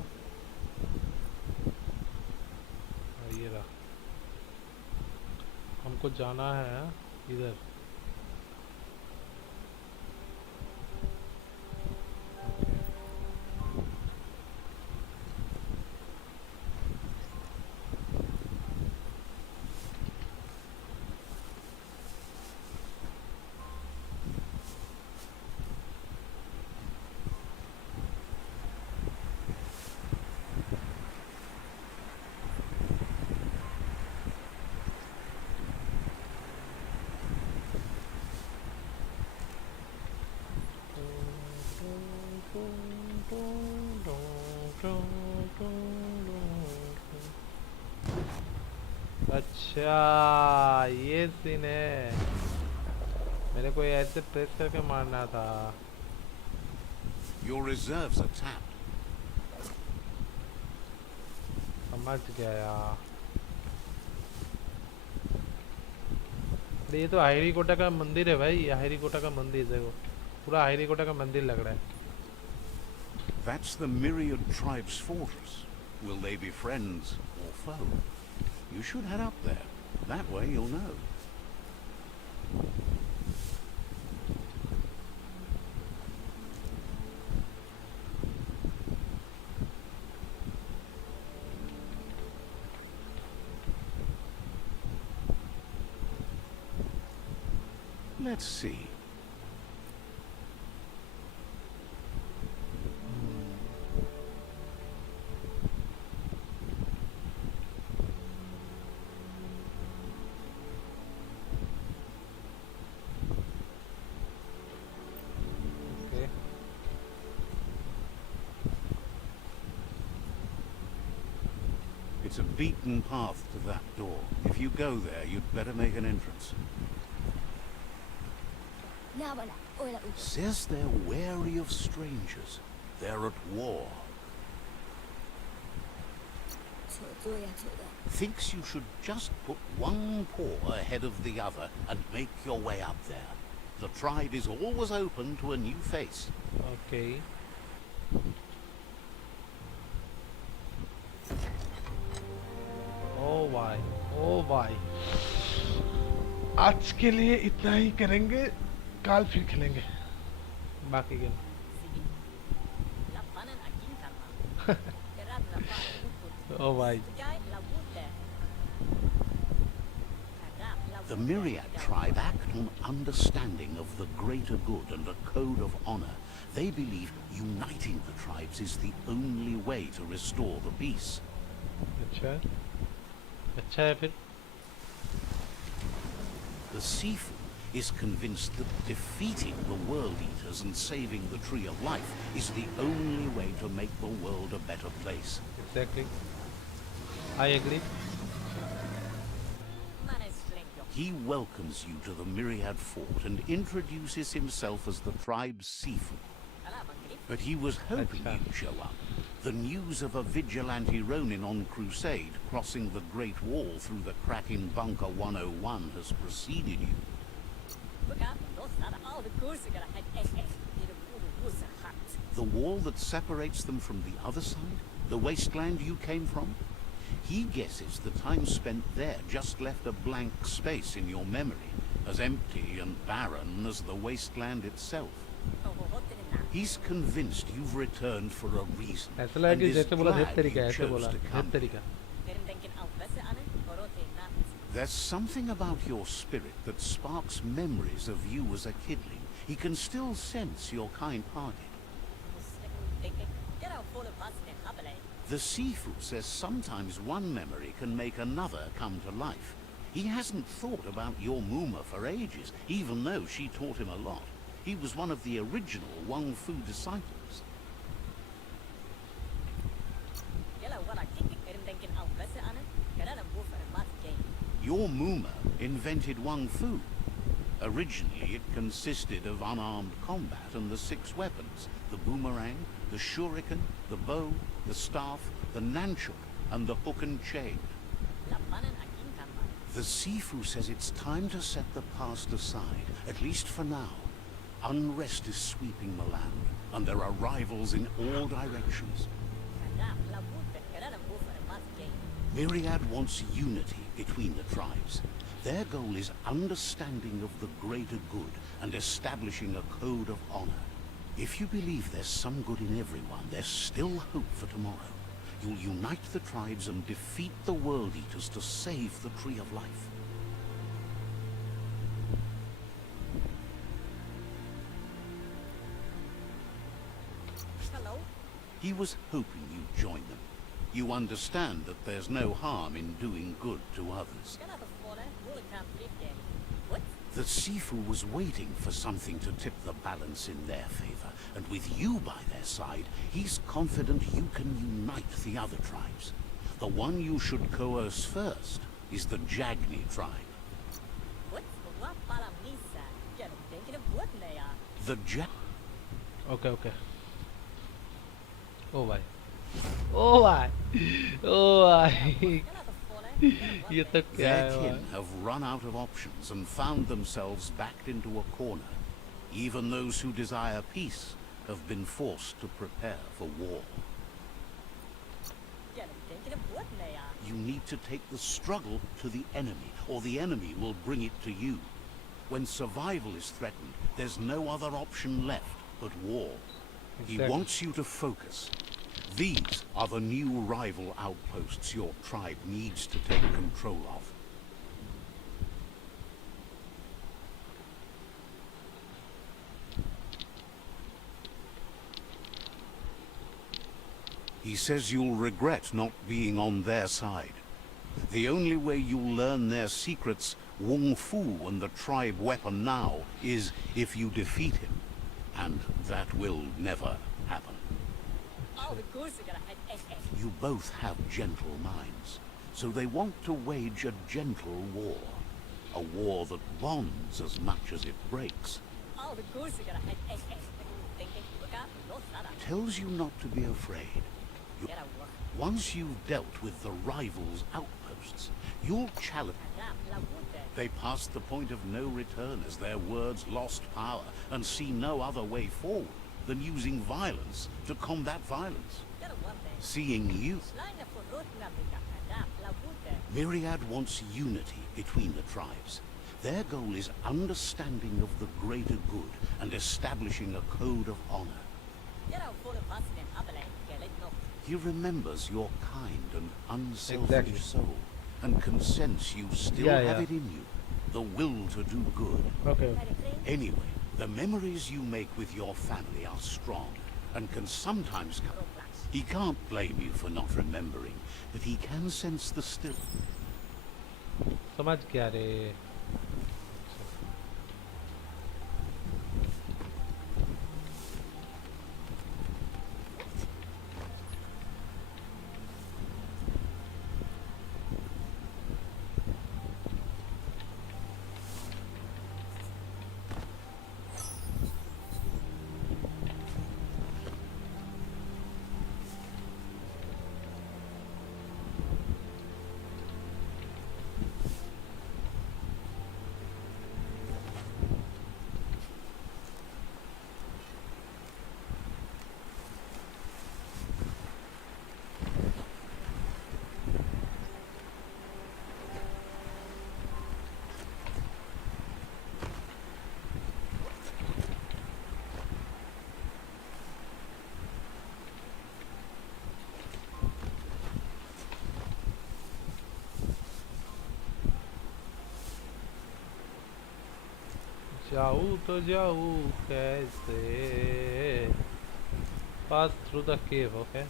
ये रहा, हमको जाना है इधर। अच्छा ये सीन है, मेरे को ऐसे प्रेस करके मारना था। Your reserves are tapped. समझ गया। ये तो हाईरीकोटा का मंदिर है भाई, हाईरीकोटा का मंदिर देखो, पूरा हाईरीकोटा का मंदिर लग रहा है। That's the myriad tribe's fortress. Will they be friends or foe? You should head up there. That way you'll know. Let's see. It's a beaten path to that door. If you go there, you'd better make an entrance. Says they're wary of strangers. They're at war. Thinks you should just put one paw ahead of the other and make your way up there. The tribe is always open to a new face. Okay. ओ भाई आज के लिए इतना ही करेंगे, कल फिर खेलेंगे बाकी गेम। ओ भाई The Myriad tribe act on understanding of the greater good and a code of honor. They believe uniting the tribes is the only way to restore the peace. अच्छा है फिर। The Sifu is convinced that defeating the World Eaters and saving the Tree of Life is the only way to make the world a better place. Exactly. I agree. He welcomes you to the Myriad Fort and introduces himself as the tribe's Sifu. But he was hoping Achha. you'd show up. The news of a vigilante Ronin on crusade crossing the Great Wall through the crack in Bunker 101 has preceded you. The wall that separates them from the other side? The wasteland you came from? He guesses the time spent there just left a blank space in your memory, as empty and barren as the wasteland itself. He's convinced you've returned for a reason, ऐसा and लगा कि is जैसे बोला glad head तरीका you ऐसे chose बोला to head come. तरीका. There's something about your spirit that sparks memories of you as a kidling. He can still sense you're kind-hearted. The Sifu says sometimes one memory can make another come to life. He hasn't thought about your Muma for ages, even though she taught him a lot. He was one of the original Wang Fu disciples. Your Muma invented Wang Fu. Originally, it consisted of unarmed combat and the 6 weapons: the boomerang, the shuriken, the bow, the staff, the nunchuk, and the hook and chain. The Sifu says it's time to set the past aside, at least for now. Unrest is sweeping the land, and there are rivals in all directions. Myriad wants unity between the tribes. Their goal is understanding of the greater good and establishing a code of honor. If you believe there's some good in everyone, there's still hope for tomorrow. You'll unite the tribes and defeat the World Eaters to save the Tree of Life. He was hoping you'd join them. You understand that there's no harm in doing good to others. The Sifu was waiting for something to tip the balance in their favor, and with you by their side, he's confident you can unite the other tribes. The one you should coerce first is the Jagni tribe. The Okay, okay. Oh भाई, oh भाई, oh भाई. ये तो क्या Their है kin भाई? have run out of options and found themselves backed into a corner. Even those who desire peace have been forced to prepare for war. You need to take the struggle to the enemy, or the enemy will bring it to you. When survival is threatened, there's no other option left but war. He Exactly. wants you to focus. These are the new rival outposts your tribe needs to take control of. He says you'll regret not being on their side. The only way you'll learn their secrets, Wung Fu and the tribe weapon now, is if you defeat him. And that will never happen. You both have gentle minds, so they want to wage a gentle war. A war that bonds as much as it breaks. Tells you not to be afraid. Once you've dealt with the rivals' outposts, you'll challenge. They passed the point of no return as their words lost power and see no other way forward than using violence to combat violence. Seeing you, Myriad wants unity between the tribes. Their goal is understanding of the greater good and establishing a code of honor. He remembers your kind and unselfish Exactly. soul and can sense you still Yeah, have yeah. it in you, the will to do good. Okay. Anyway, the memories you make with your family are strong and can sometimes come. He can't blame you for not remembering, but he can sense the still. समझ गया रे. जाऊँ तो जाऊँ कैसे? Pass through the cave, okay?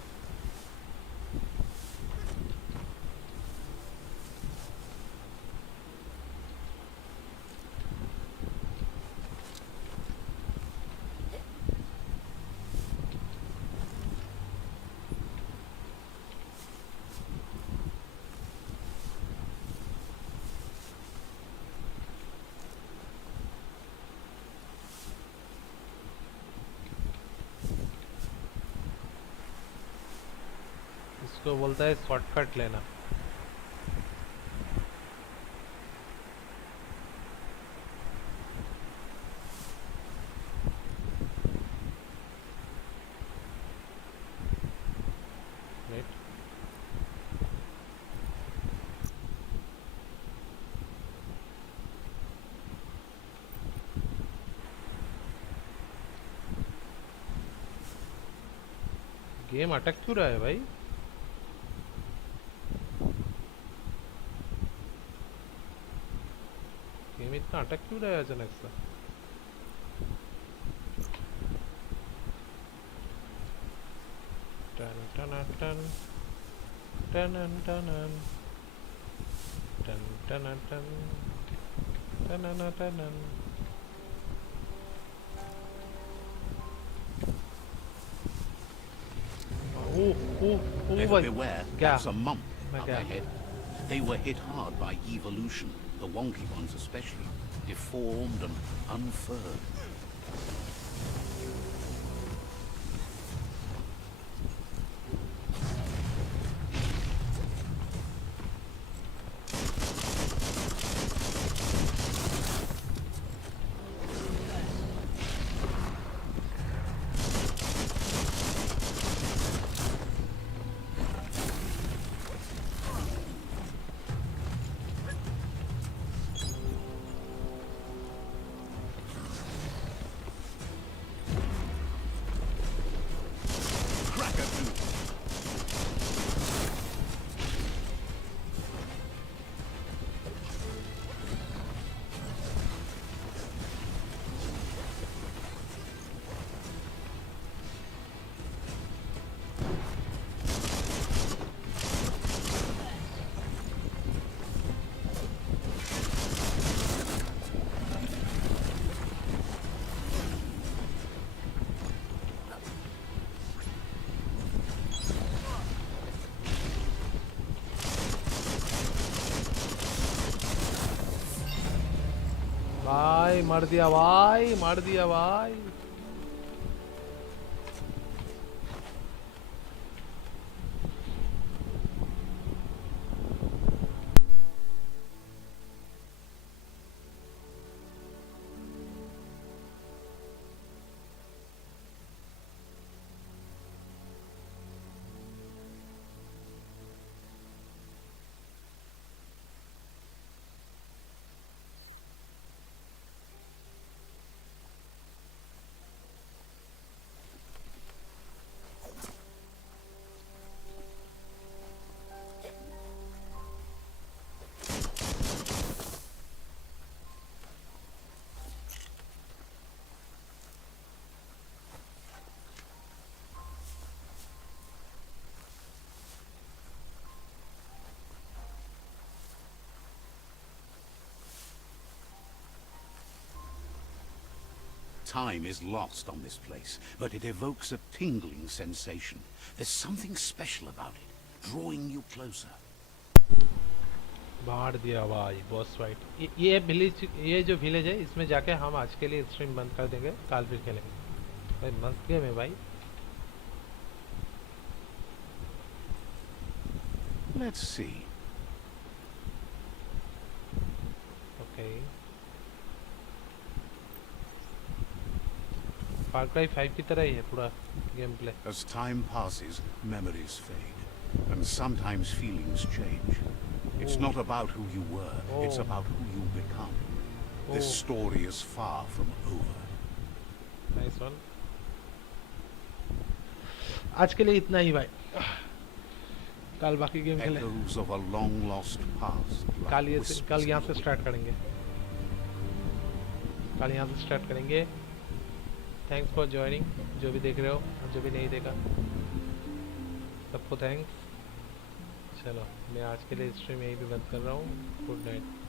इसको बोलता है शॉर्टकट लेना. Right? गेम अटक क्यों रहा है भाई? गेम इतना अटक क्यों रहा है अचानक से? टन टन टन टन टन टन टन टन टन टन. Better भाई beware, क्या? that's a mump मैं up क्या? ahead. They were hit hard by evolution, the wonky ones especially, deformed and unfurred. भाई मार दिया भाई, मार दिया भाई. Time is lost on this place, but it evokes a tingling sensation. There's something special about it, drawing you closer. मार दिया भाई बॉस फाइट. ये विलेज, ये जो विलेज है इसमें जाके हम आज के लिए स्ट्रीम बंद कर देंगे, कल फिर खेलेंगे भाई. मस्त गेम है भाई. Let's see. Okay. Far cry 5 की तरह ही है पूरा game play. As time passes, memories fade, and sometimes feelings change. It's not about who you were, it's about who you become. This story is far from over. Nice one. आज के लिए इतना ही भाई. कल बाकी गेम खेलें. Echoes of a long lost past. like कल whispers कल in यहाँ the से wind. स्टार्ट करेंगे. कल यहाँ से स्टार्ट करेंगे। थैंक्स फॉर ज्वाइनिंग, जो भी देख रहे हो और जो भी नहीं देखा सबको थैंक्स। चलो मैं आज के लिए स्ट्रीम यहीं पे बंद कर रहा हूँ। Good night.